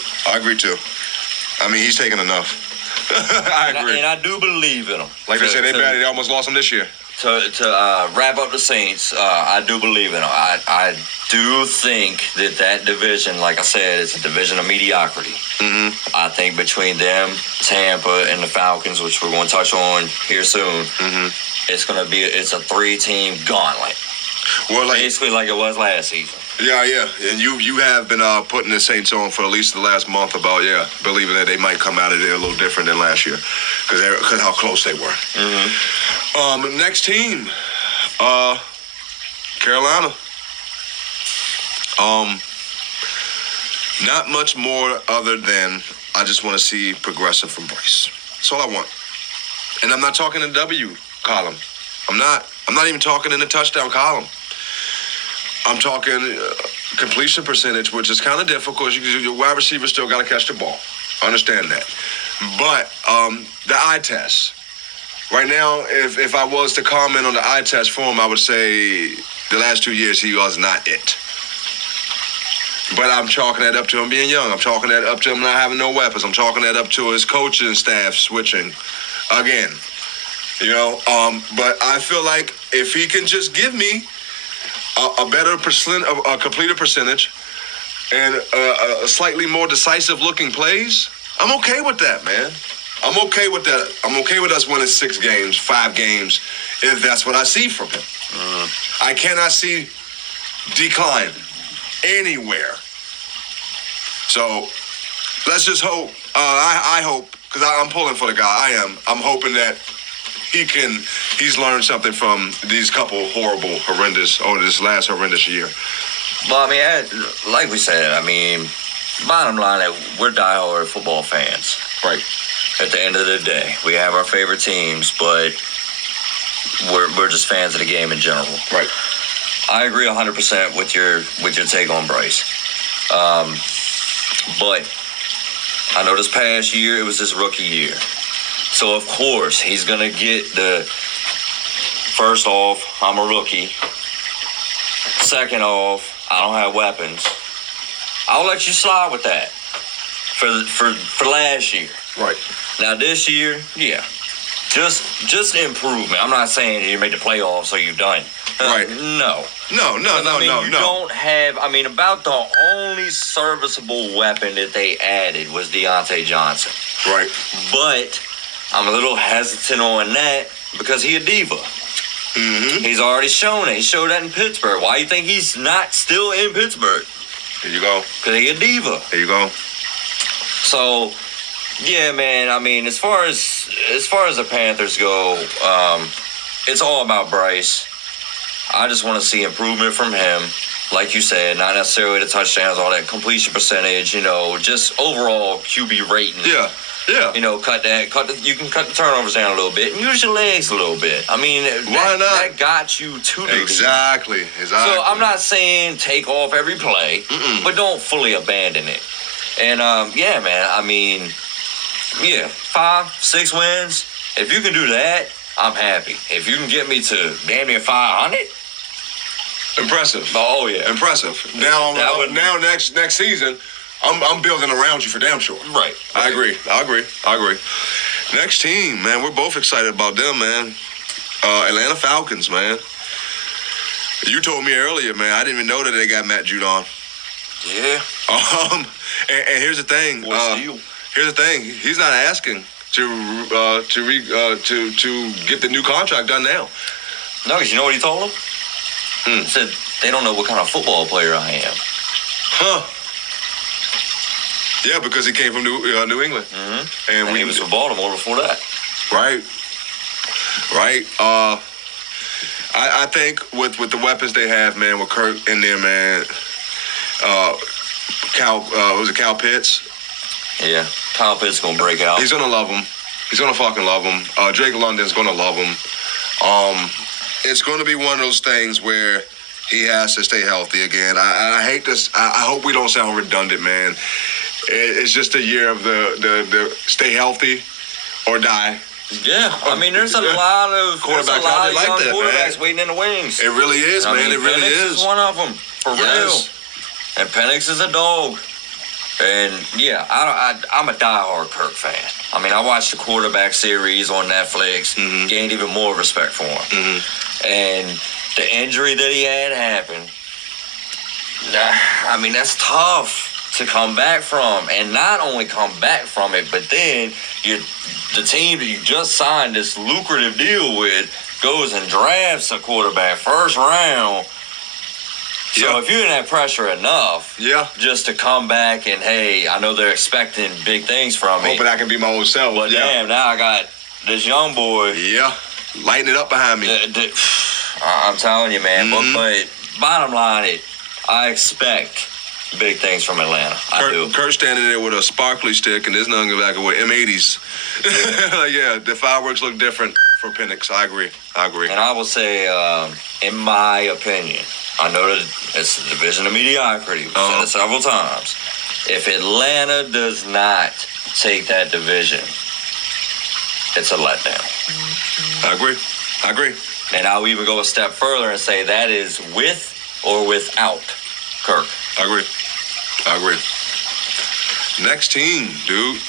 I mean, he's taking enough. I agree. And I do believe in him. Like they said, they almost lost him this year. To wrap up the Saints, I do believe in them. I do think that division, like I said, it's a division of mediocrity. I think between them, Tampa, and the Falcons, which we're going to touch on here soon, it's a 3-team gauntlet. Well, basically like it was last season. Yeah. And you have been putting the Saints on for at least the last month about, believing that they might come out of there a little different than last year because how close they were. Next team, Carolina. Not much more other than I just want to see progression from Bryce. That's all I want. And I'm not talking in the W column. I'm not even talking in the touchdown column. I'm talking completion percentage, which is kind of difficult because your wide receiver still got to catch the ball. I understand that. But the eye test. Right now, if I was to comment on the eye test for him, I would say the last 2 years he was not it. But I'm chalking that up to him being young. I'm chalking that up to him not having no weapons. I'm chalking that up to his coaching staff switching again. But I feel like if he can just give me a better a completed percentage and a slightly more decisive looking plays, I'm okay with that, man. I'm okay with that. I'm okay with us winning 6 games, 5 games, if that's what I see from him. I cannot see decline anywhere. So let's just hope. I hope, because I'm pulling for the guy. I'm hoping that he's learned something from these couple this last horrendous year. Well, I mean, like we said, bottom line, we're diehard football fans. Right. At the end of the day, we have our favorite teams, but we're just fans of the game in general. Right. I agree 100% with your take on Bryce. But I know this past year, it was his rookie year. So, of course, he's going to get first off, I'm a rookie. Second off, I don't have weapons. I'll let you slide with that for last year. Right. Now, this year, just improvement. I'm not saying you made the playoffs, so you're done. Right. No. You don't have. About the only serviceable weapon that they added was Deontay Johnson. Right. But I'm a little hesitant on that because he's a diva. He's already shown it. He showed that in Pittsburgh. Why do you think he's not still in Pittsburgh? There you go. Because he's a diva. There you go. So, yeah, man. As far as the Panthers go, it's all about Bryce. I just want to see improvement from him. Like you said, not necessarily the touchdowns, all that completion percentage, just overall QB rating. Yeah. You can cut the turnovers down a little bit and use your legs a little bit. Why not? That got you to the Exactly. So I'm not saying take off every play, but don't fully abandon it. And, 5, 6 wins. If you can do that, I'm happy. If you can get me to damn near 500. Impressive. Oh, yeah. Impressive. Now next season, I'm building around you for damn sure. Right. I agree. Next team, man, we're both excited about them, man. Atlanta Falcons, man. You told me earlier, man, I didn't even know that they got Matt Judon. Yeah. And here's the thing. here's the thing: he's not asking to get the new contract done now. No, because you know what he told him? He said they don't know what kind of football player I am. Huh? Yeah, because he came from New England, And he was with Baltimore before that. Right. I think with the weapons they have, man, with Kirk in there, man. Kyle Pitts? Yeah, Kyle Pitts gonna break out. He's gonna love him. He's gonna fucking love him. Drake London's gonna love him. It's gonna be one of those things where he has to stay healthy again. I hate this. I hope we don't sound redundant, man. It's just a year of the stay healthy or die. Yeah, I mean, there's a lot of quarterbacks out there like young that, quarterbacks man. waiting in the wings. It really is, man. It really Penix is one of them, for real. And Penix is a dog. And yeah, I'm a diehard Kirk fan. I mean, I watched the quarterback series on Netflix, gained even more respect for him. And the injury that he had happen, I mean, that's tough to come back from. And not only come back from it, but then the team that you just signed this lucrative deal with goes and drafts a quarterback first round. So if you didn't have pressure enough just to come back and, hey, I know they're expecting big things from me. Hoping I can be my old self. But damn, now I got this young boy. Yeah, lighting it up behind me. I'm telling you, man. But bottom line, I expect big things from Atlanta. I do. Kurt standing there with a sparkly stick and there's nothing back with M80s. Yeah, the fireworks look different for Penix. I agree. And I will say, in my opinion, I know that it's a division of mediocrity. We've said it several times. If Atlanta does not take that division, it's a letdown. I agree. And I'll even go a step further and say that is with or without Kirk. I agree. Next team, dude.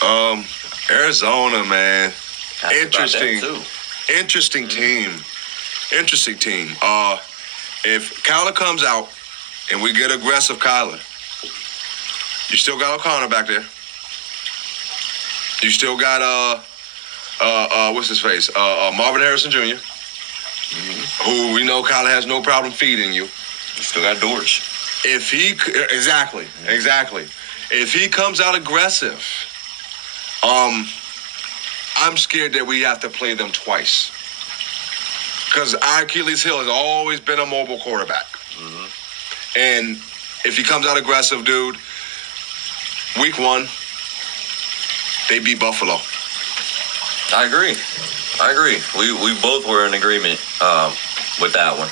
Arizona, man. Interesting team. Interesting team. If Kyler comes out and we get aggressive Kyler, you still got O'Connor back there. You still got what's his face? Marvin Harrison Jr., who we know Kyler has no problem feeding you. You still got Dortch. If he exactly. If he comes out aggressive, I'm scared that we have to play them twice. Because our Achilles heel has always been a mobile quarterback. And if he comes out aggressive, dude, week 1, they beat Buffalo. I agree. We both were in agreement with that one.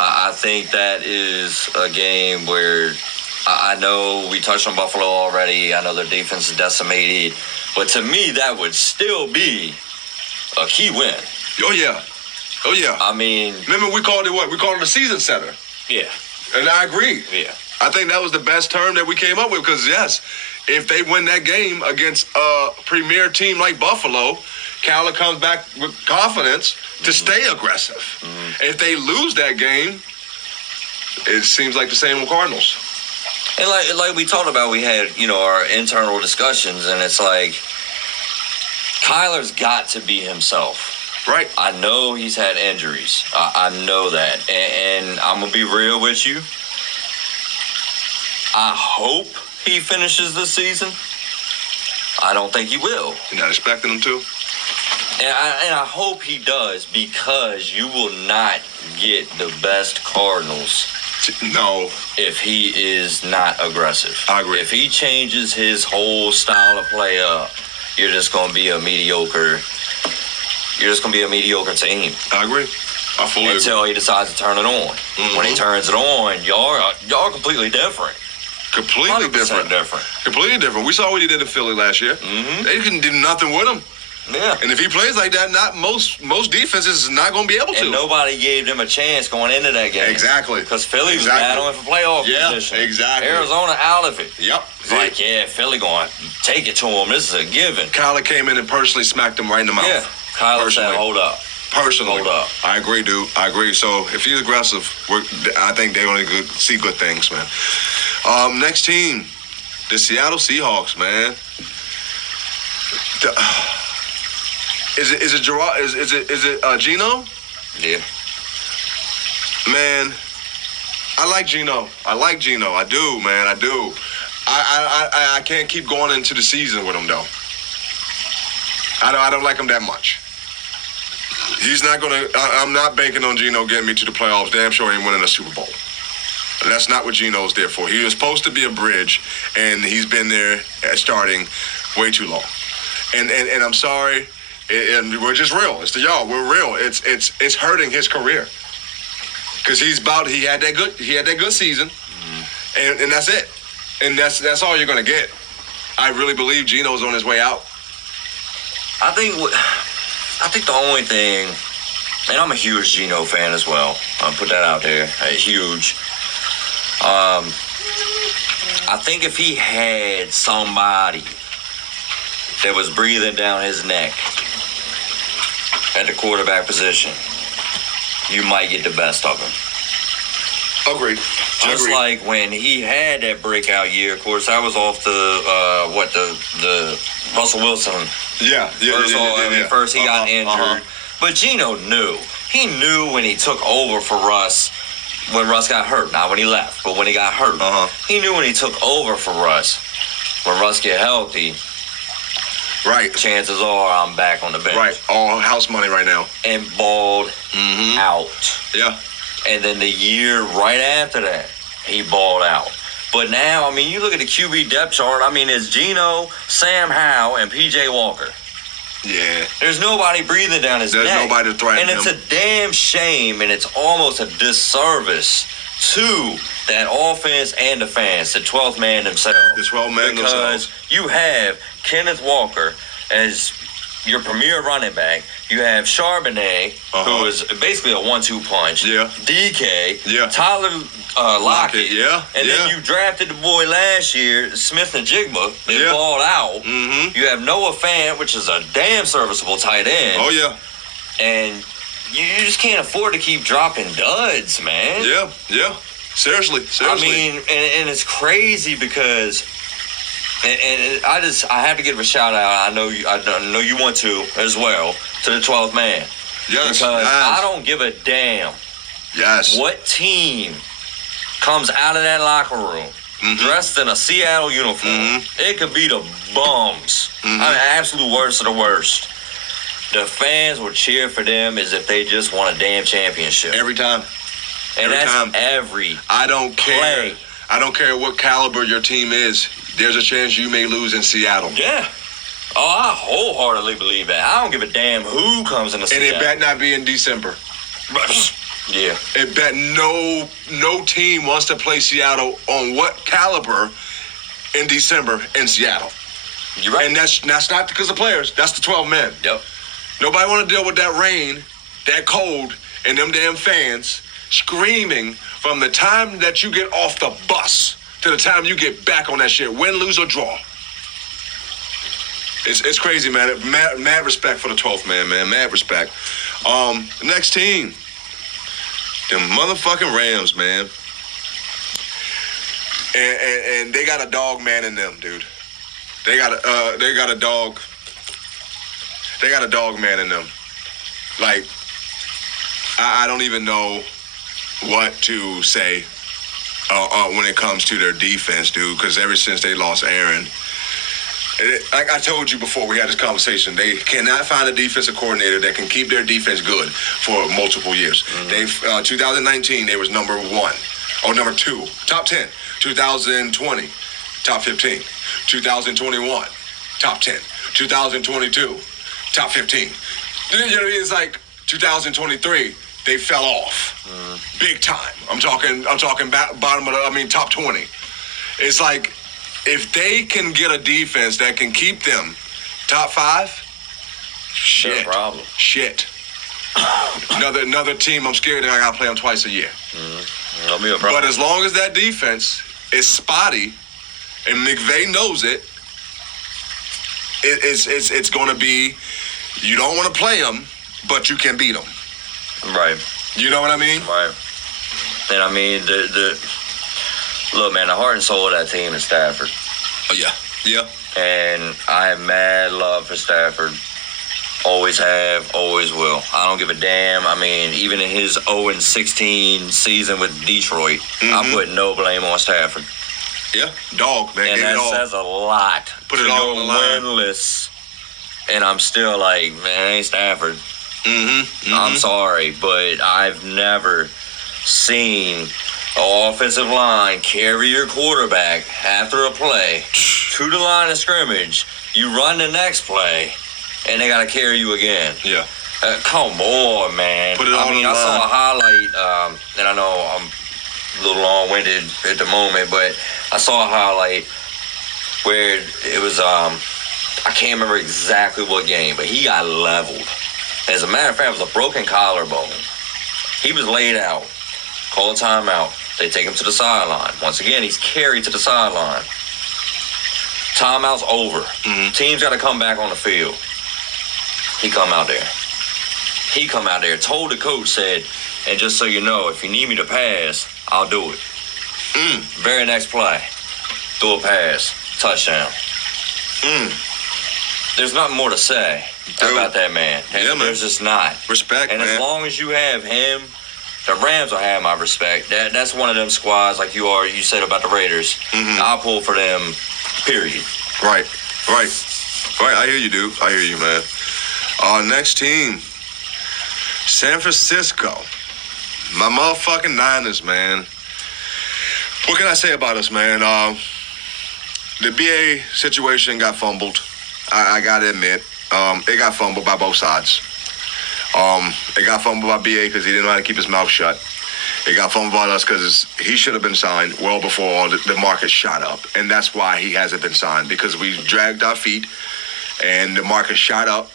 I think that is a game where I know we touched on Buffalo already. I know their defense is decimated. But to me, that would still be a key win. Oh, yeah. I mean... Remember, we called it what? We called it a season setter. Yeah. And I agree. Yeah. I think that was the best term that we came up with because, yes, if they win that game against a premier team like Buffalo, Kyler comes back with confidence to stay aggressive. If they lose that game, it seems like the same with Cardinals. And like we talked about, we had, our internal discussions, and it's like, Kyler's got to be himself. Right. I know he's had injuries. I know that. And I'm going to be real with you. I hope he finishes the season. I don't think he will. You're not expecting him to? And I hope he does, because you will not get the best Cardinals. No. If he is not aggressive. I agree. If he changes his whole style of play up, you're just going to be a mediocre team. I agree. I fully agree. Until he decides to turn it on. When he turns it on, y'all completely different. Completely different. We saw what he did in Philly last year. They couldn't do nothing with him. Yeah. And if he plays like that, not most defenses is not going to be able to. And nobody gave them a chance going into that game. Exactly. Because Philly was battling for playoff position. Yeah, exactly. Arizona out of it. Yep. It's like, Philly going to take it to him. This is a given. Kyler came in and personally smacked him right in the mouth. Yeah. Kyler said, hold up. Personally. Hold up. I agree, dude. I agree. So if he's aggressive, I think they're going to see good things, man. Next team, The Seattle Seahawks, man. Is it Gerard? Is it Geno? Yeah. Man, I like Geno. I do, man. I do. I can't keep going into the season with him though. I don't like him that much. He's not gonna. I'm not banking on Geno getting me to the playoffs. Damn sure he ain't winning a Super Bowl. That's not what Geno's there for. He was supposed to be a bridge, and he's been there starting way too long. And I'm sorry, and we're just real. It's the y'all. We're real. It's hurting his career because he had that good season, and that's it. And that's all you're gonna get. I really believe Geno's on his way out. I think the only thing, and I'm a huge Geno fan as well. I'll put that out there. Huge. I think if he had somebody that was breathing down his neck at the quarterback position, you might get the best of him. Agreed. Just like when he had that breakout year, of course, that was off the Russell Wilson. First he got injured. But Geno knew. He knew when he took over for Russ, when Russ got hurt. Not when he left, but when he got hurt. He knew when he took over for Russ, when Russ get healthy, right, chances are I'm back on the bench. Right, all house money right now. And balled out. Yeah. And then the year right after that, he balled out. But now, I mean, you look at the QB depth chart. I mean, it's Geno, Sam Howell, and P.J. Walker. Yeah. There's nobody breathing down his neck. There's nobody to threaten him. And it's a damn shame, and it's almost a disservice to that offense and the fans, the 12th man themselves. The 12th man themselves. Because you have Kenneth Walker as your premier running back. You have Charbonnet, who is basically a 1-2 punch. Yeah. DK. Yeah. Tyler Lockett. Yeah. And then you drafted the boy last year, Smith and Jigba. They balled out. You have Noah Fant, which is a damn serviceable tight end. Oh, yeah. And you just can't afford to keep dropping duds, man. Yeah. Seriously. I mean, and it's crazy because... And I have to give a shout out. I know you want to as well, to the 12th man. Yes. Because I don't give a damn. Yes. What team comes out of that locker room dressed in a Seattle uniform? It could be the bums. I mean, absolute worst of the worst. The fans will cheer for them as if they just won a damn championship. Every time. And that's every I don't care. play. I don't care what caliber your team is. There's a chance you may lose in Seattle. Yeah. Oh, I wholeheartedly believe that. I don't give a damn who comes in the Seattle. And it better not be in December. Yeah. It bet no team wants to play Seattle on what caliber in December in Seattle. You're right. And that's not because of players. That's the 12 men. Yep. Nobody want to deal with that rain, that cold, and them damn fans screaming from the time that you get off the bus to the time you get back on that shit, win, lose, or draw. It's crazy, man. Mad respect for the 12th man. Mad respect. Next team. Them motherfucking Rams, man. And they got a dog man in them, dude. They got a dog man in them. Like, I don't even know what to say when it comes to their defense, dude, because ever since they lost Aaron, like I told you before we had this conversation, they cannot find a defensive coordinator that can keep their defense good for multiple years. 2019, they was number 1 or number 2, top 10. 2020, top 15. 2021, top 10. 2022, top 15. It's like 2023. They fell off big time. I'm talking bottom of top 20. It's like if they can get a defense that can keep them top 5, shit. No problem. Shit. Another team. I'm scared that I gotta play them twice a year. No be a problem. But as long as that defense is spotty, and McVay knows it, it's gonna be. You don't want to play them, but you can beat them. Right. You know what I mean? Right. And I mean, look, man, the heart and soul of that team is Stafford. Oh, yeah. Yeah. And I have mad love for Stafford. Always have, always will. I don't give a damn. I mean, even in his 0-16 season with Detroit, I put no blame on Stafford. Yeah, dog, man. And Gave that it all. says a lot. Put it all on the line. Winless, and I'm still like, man, it ain't Stafford. I'm sorry, but I've never seen an offensive line carry your quarterback after a play to the line of scrimmage. You run the next play, and they got to carry you again. Yeah. Come on, man. Put it all on the I line. saw a highlight, and I know I'm a little long-winded at the moment, but I saw a highlight where it was, I can't remember exactly what game, but he got leveled. As a matter of fact, it was a broken collarbone. He was laid out, call a timeout. They take him to the sideline. Once again, he's carried to the sideline. Timeout's over. Team's got to come back on the field. He come out there, told the coach, said, and just so you know, if you need me to pass, I'll do it. Very next play, throw a pass, touchdown. There's nothing more to say about that man. Yeah, man. There's just not. Respect, and man. As long as you have him, the Rams will have my respect. That's one of them squads like you said about the Raiders. I'll pull for them, period. Right. I hear you, dude. I hear you, man. Next team, San Francisco. My motherfucking Niners, man. What can I say about us, man? The BA situation got fumbled. I gotta admit, it got fumbled by both sides. It got fumbled by BA because he didn't know how to keep his mouth shut. It got fumbled by us because he should have been signed well before all the market shot up. And that's why he hasn't been signed, because we dragged our feet and the market shot up.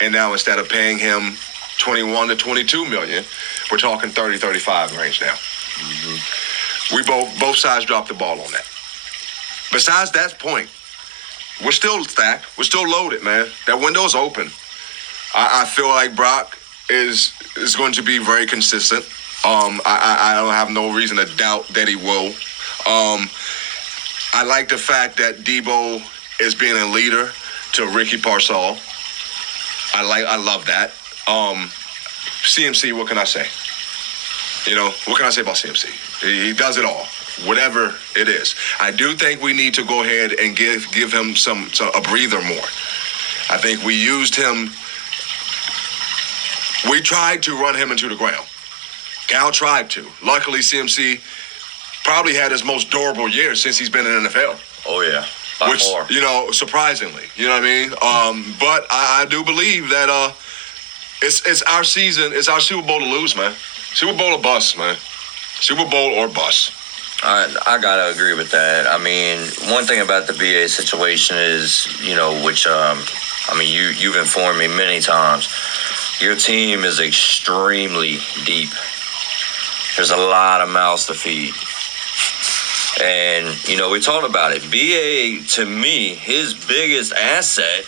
And now instead of paying him 21 to 22 million, we're talking 30, 35 range now. We both sides dropped the ball on that. Besides that point, we're still stacked. We're still loaded, man. That window's open. I feel like Brock is going to be very consistent. I don't have no reason to doubt that he will. I like the fact that Debo is being a leader to Ricky Parcell. I love that. CMC, what can I say? What can I say about CMC? He does it all, whatever it is. I do think we need to go ahead and give him a breather more. I think we used him. We tried to run him into the ground. Cal tried to. Luckily, CMC probably had his most durable year since he's been in the NFL. Oh, yeah. By far. Surprisingly. You know what I mean? But I do believe that it's our season. It's our Super Bowl to lose, man. Super Bowl or bust, man. Super Bowl or bust. I got to agree with that. I mean, one thing about the BA situation is, which, you've informed me many times. Your team is extremely deep. There's a lot of mouths to feed. And, we talked about it. BA, to me, his biggest asset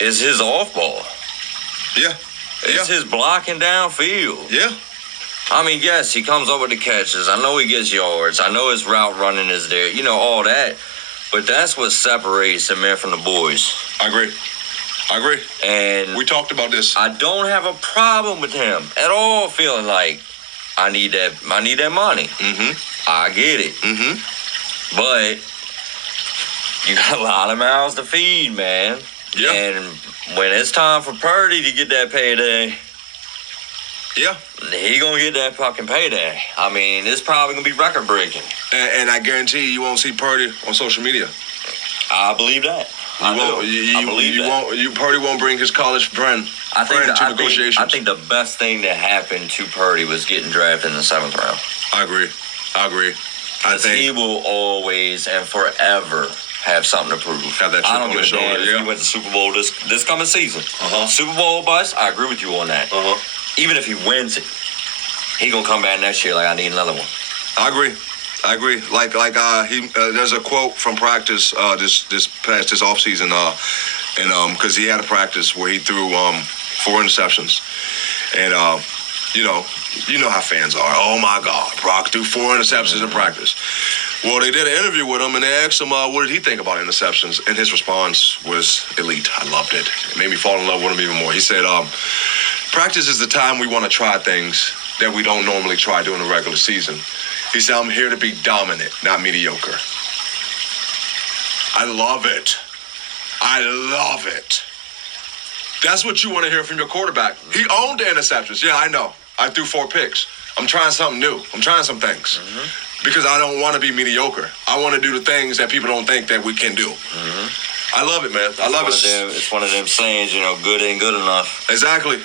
is his off ball. Yeah. It's his blocking downfield. Yeah. I mean, yes, he comes up with the catches. I know he gets yards. I know his route running is there. All that. But that's what separates the men from the boys. I agree. And we talked about this. I don't have a problem with him at all feeling like I need that money. I get it. But you got a lot of mouths to feed, man. Yeah. And when it's time for Purdy to get that payday, he gonna get that fucking payday. I mean, it's probably gonna be record breaking. And I guarantee you won't see Purdy on social media. I believe that. I believe that. Purdy won't bring his college friend to negotiations. I think the best thing that happened to Purdy was getting drafted in the 7th round. I agree. I think he will always and forever have something to prove. Have that chip I don't on give his a damn shoulder, if he went to Super Bowl this coming season. Super Bowl bust, I agree with you on that. Even if he wins it, he gonna come back next year like I need another one. I agree. Like there's a quote from practice this offseason, and because he had a practice where he threw 4 interceptions, and you know how fans are. Oh my God, Brock threw 4 interceptions in practice. Well, they did an interview with him, and they asked him, what did he think about interceptions? And his response was elite. I loved it. It made me fall in love with him even more. He said, practice is the time we want to try things that we don't normally try during the regular season. He said, I'm here to be dominant, not mediocre. I love it. I love it. That's what you want to hear from your quarterback. He owned the interceptions. Yeah, I know. I threw 4 picks. I'm trying something new. I'm trying some things. Because I don't want to be mediocre. I want to do the things that people don't think that we can do. I love it, man. I love it. It's one of them sayings, you know, good ain't good enough. Exactly.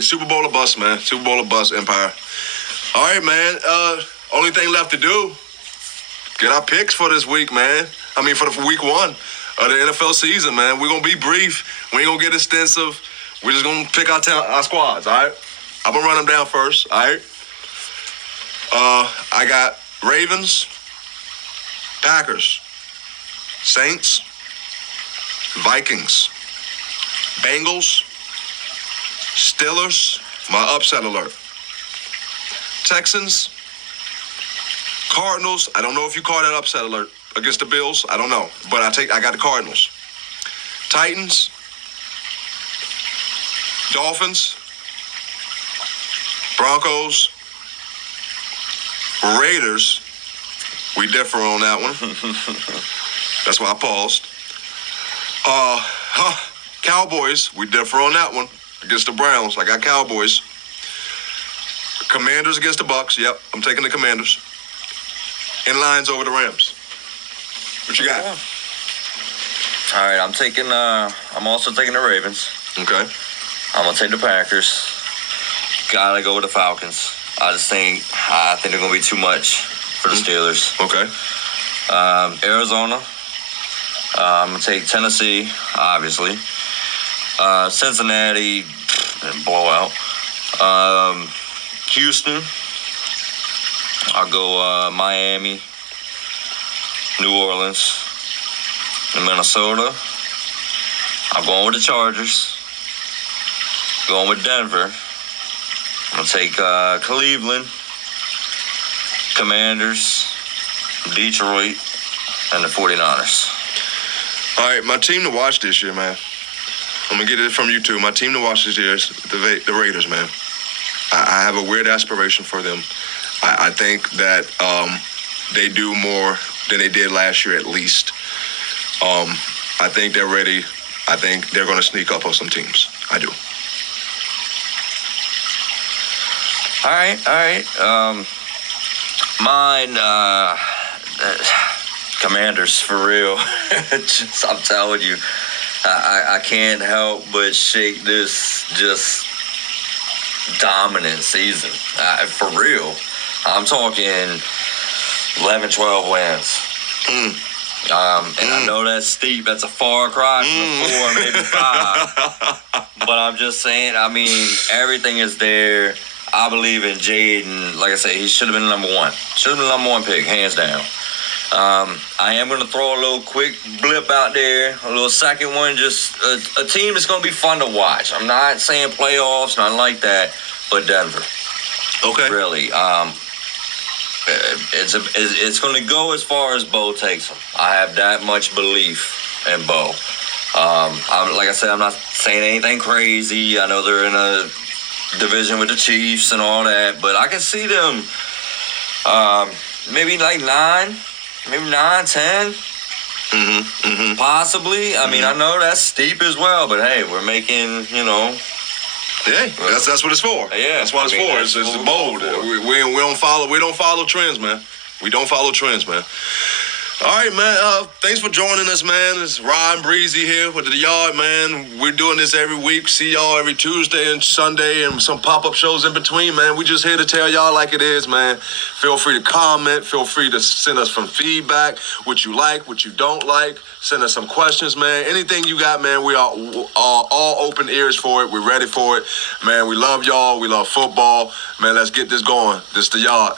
Super Bowl or bust, man. Super Bowl or bust, Empire. All right, man. Only thing left to do, get our picks for this week, man. I mean, for week 1 of the NFL season, man. We're going to be brief. We ain't going to get extensive. We're just going to pick our squads, all right? I'm going to run them down first, all right? I got Ravens, Packers, Saints, Vikings, Bengals, Steelers, my upset alert, Texans, Cardinals. I don't know if you call that upset alert against the Bills. I don't know, but I got the Cardinals. Titans, Dolphins, Broncos, Raiders. We differ on that one. That's why I paused. Cowboys. We differ on that one against the Browns. I got Cowboys. Commanders against the Bucks. Yep, I'm taking the Commanders. And Lions over the Rams. What you got? Yeah. All right, I'm also taking the Ravens. Okay. I'm gonna take the Packers. Gotta go with the Falcons. I think they're gonna be too much for the Steelers. Okay. Arizona. I'm gonna take Tennessee, obviously. Cincinnati, blowout. Houston. I'll go Miami, New Orleans, and Minnesota. I'm going with the Chargers. Going with Denver. I'm going to take Cleveland, Commanders, Detroit, and the 49ers. All right, my team to watch this year, man. I'm going to get it from you, too. My team to watch this year is the Raiders, man. I have a weird aspiration for them. I think that they do more than they did last year, at least. I think they're ready. I think they're going to sneak up on some teams. I do. All right. Mine, Commanders, for real. I'm telling you, I can't help but shake this just dominant season. For real. I'm talking 11, 12 wins. And I know that's steep. That's a far cry from 4, maybe 5. But I'm just saying, I mean, everything is there. I believe in Jaden. Like I said, he should have been number 1. Should have been the number 1 pick, hands down. I am going to throw a little quick blip out there, a little second one, just a team that's going to be fun to watch. I'm not saying playoffs, nothing like that, but Denver. Okay. Really. It's going to go as far as Bo takes them. I have that much belief in Bo. Like I said, I'm not saying anything crazy. I know they're in a division with the Chiefs and all that, but I can see them maybe like 9, 10. Possibly. I mean, I know that's steep as well, but hey, we're making, Yeah, that's what it's for. Yeah, that's what it's for. It's bold. We don't follow trends, man. We don't follow trends, man. All right, man. Thanks for joining us, man. It's Rah and Breezy here with the Yard, man. We're doing this every week. See y'all every Tuesday and Sunday and some pop-up shows in between, man. We just here to tell y'all like it is, man. Feel free to comment. Feel free to send us some feedback, what you like, what you don't like. Send us some questions, man. Anything you got, man, we are all open ears for it. We're ready for it. Man, we love y'all. We love football. Man, let's get this going. This the Yard.